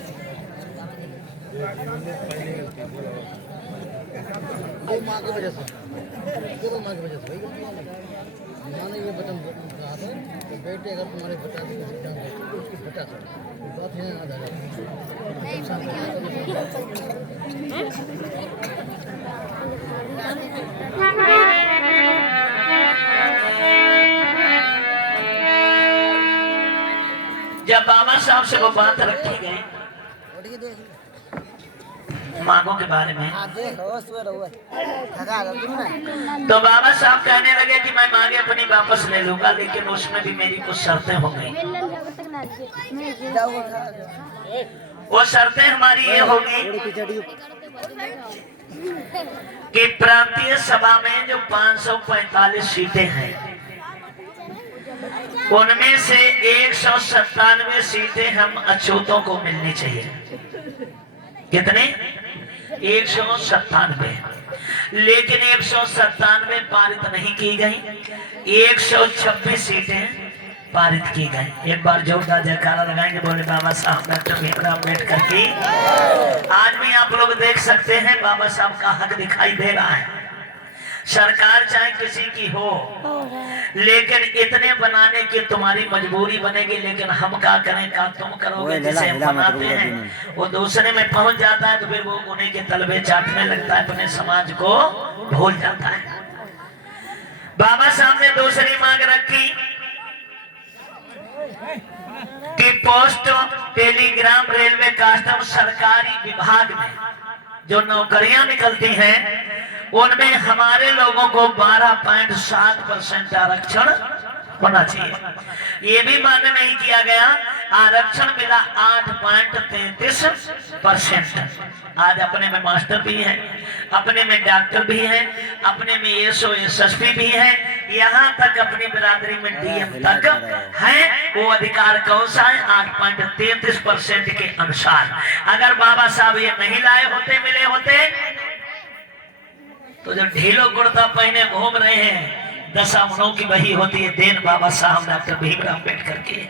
ये बटन कहा था कि बेटे अगर तुम्हारे बता देंगे तो उसकी बता सकते बात है जब बाबा साहब से वो बात रखी गई मांगों के बारे में, तो बाबा साहब कहने लगे कि मैं मांगे अपनी वापस ले लूंगा, लेकिन उसमें भी मेरी कुछ शर्तें हो गई। वो शर्तें हमारी ये होगी कि प्रांतीय सभा में जो 545 सीटें हैं उनमें से 197 सीटें हम अछूतों को मिलनी चाहिए। कितने? 197। लेकिन 197 पारित नहीं की गई, 126 सीटें पारित की गई। एक बार जोरदार जयकारा लगाएंगे, बोले बाबा साहब डॉक्टर भीमराव अम्बेडकर की। आज भी आप लोग देख सकते हैं बाबा साहब का हक दिखाई दे रहा है। सरकार चाहे किसी की हो, लेकिन इतने बनाने की तुम्हारी मजबूरी बनेगी, लेकिन हम क्या करें, क्या तुम करोगे। जिसे हम बनाते हैं वो दूसरे में पहुंच जाता है तो फिर वो उन्हीं के तलबे चाटने लगता है, अपने समाज को भूल जाता है। बाबा साहब ने दूसरी मांग रखी कि पोस्ट, टेलीग्राम, रेलवे, कस्टम सरकारी विभाग में जो नौकरियां निकलती हैं उनमें हमारे लोगों को 12.7% आरक्षण होना चाहिए। ये भी मान्य नहीं किया गया। आरक्षण मिला 8.33%। आज अपने में मास्टर भी है, अपने में डॉक्टर भी है, अपने में एसओ एसएसपी भी है, यहाँ तक अपनी बिरादरी में डीएम तक है। वो अधिकार कौन सा है? 8.33% के अनुसार। अगर बाबा साहब ये नहीं लाए होते, मिले होते, तो जो ढीलो कुर्ता पहने घूम रहे हैं, दशा मनों की वही होती है। देन बाबा साहब डॉक्टर भीमराव अम्बेडकर की।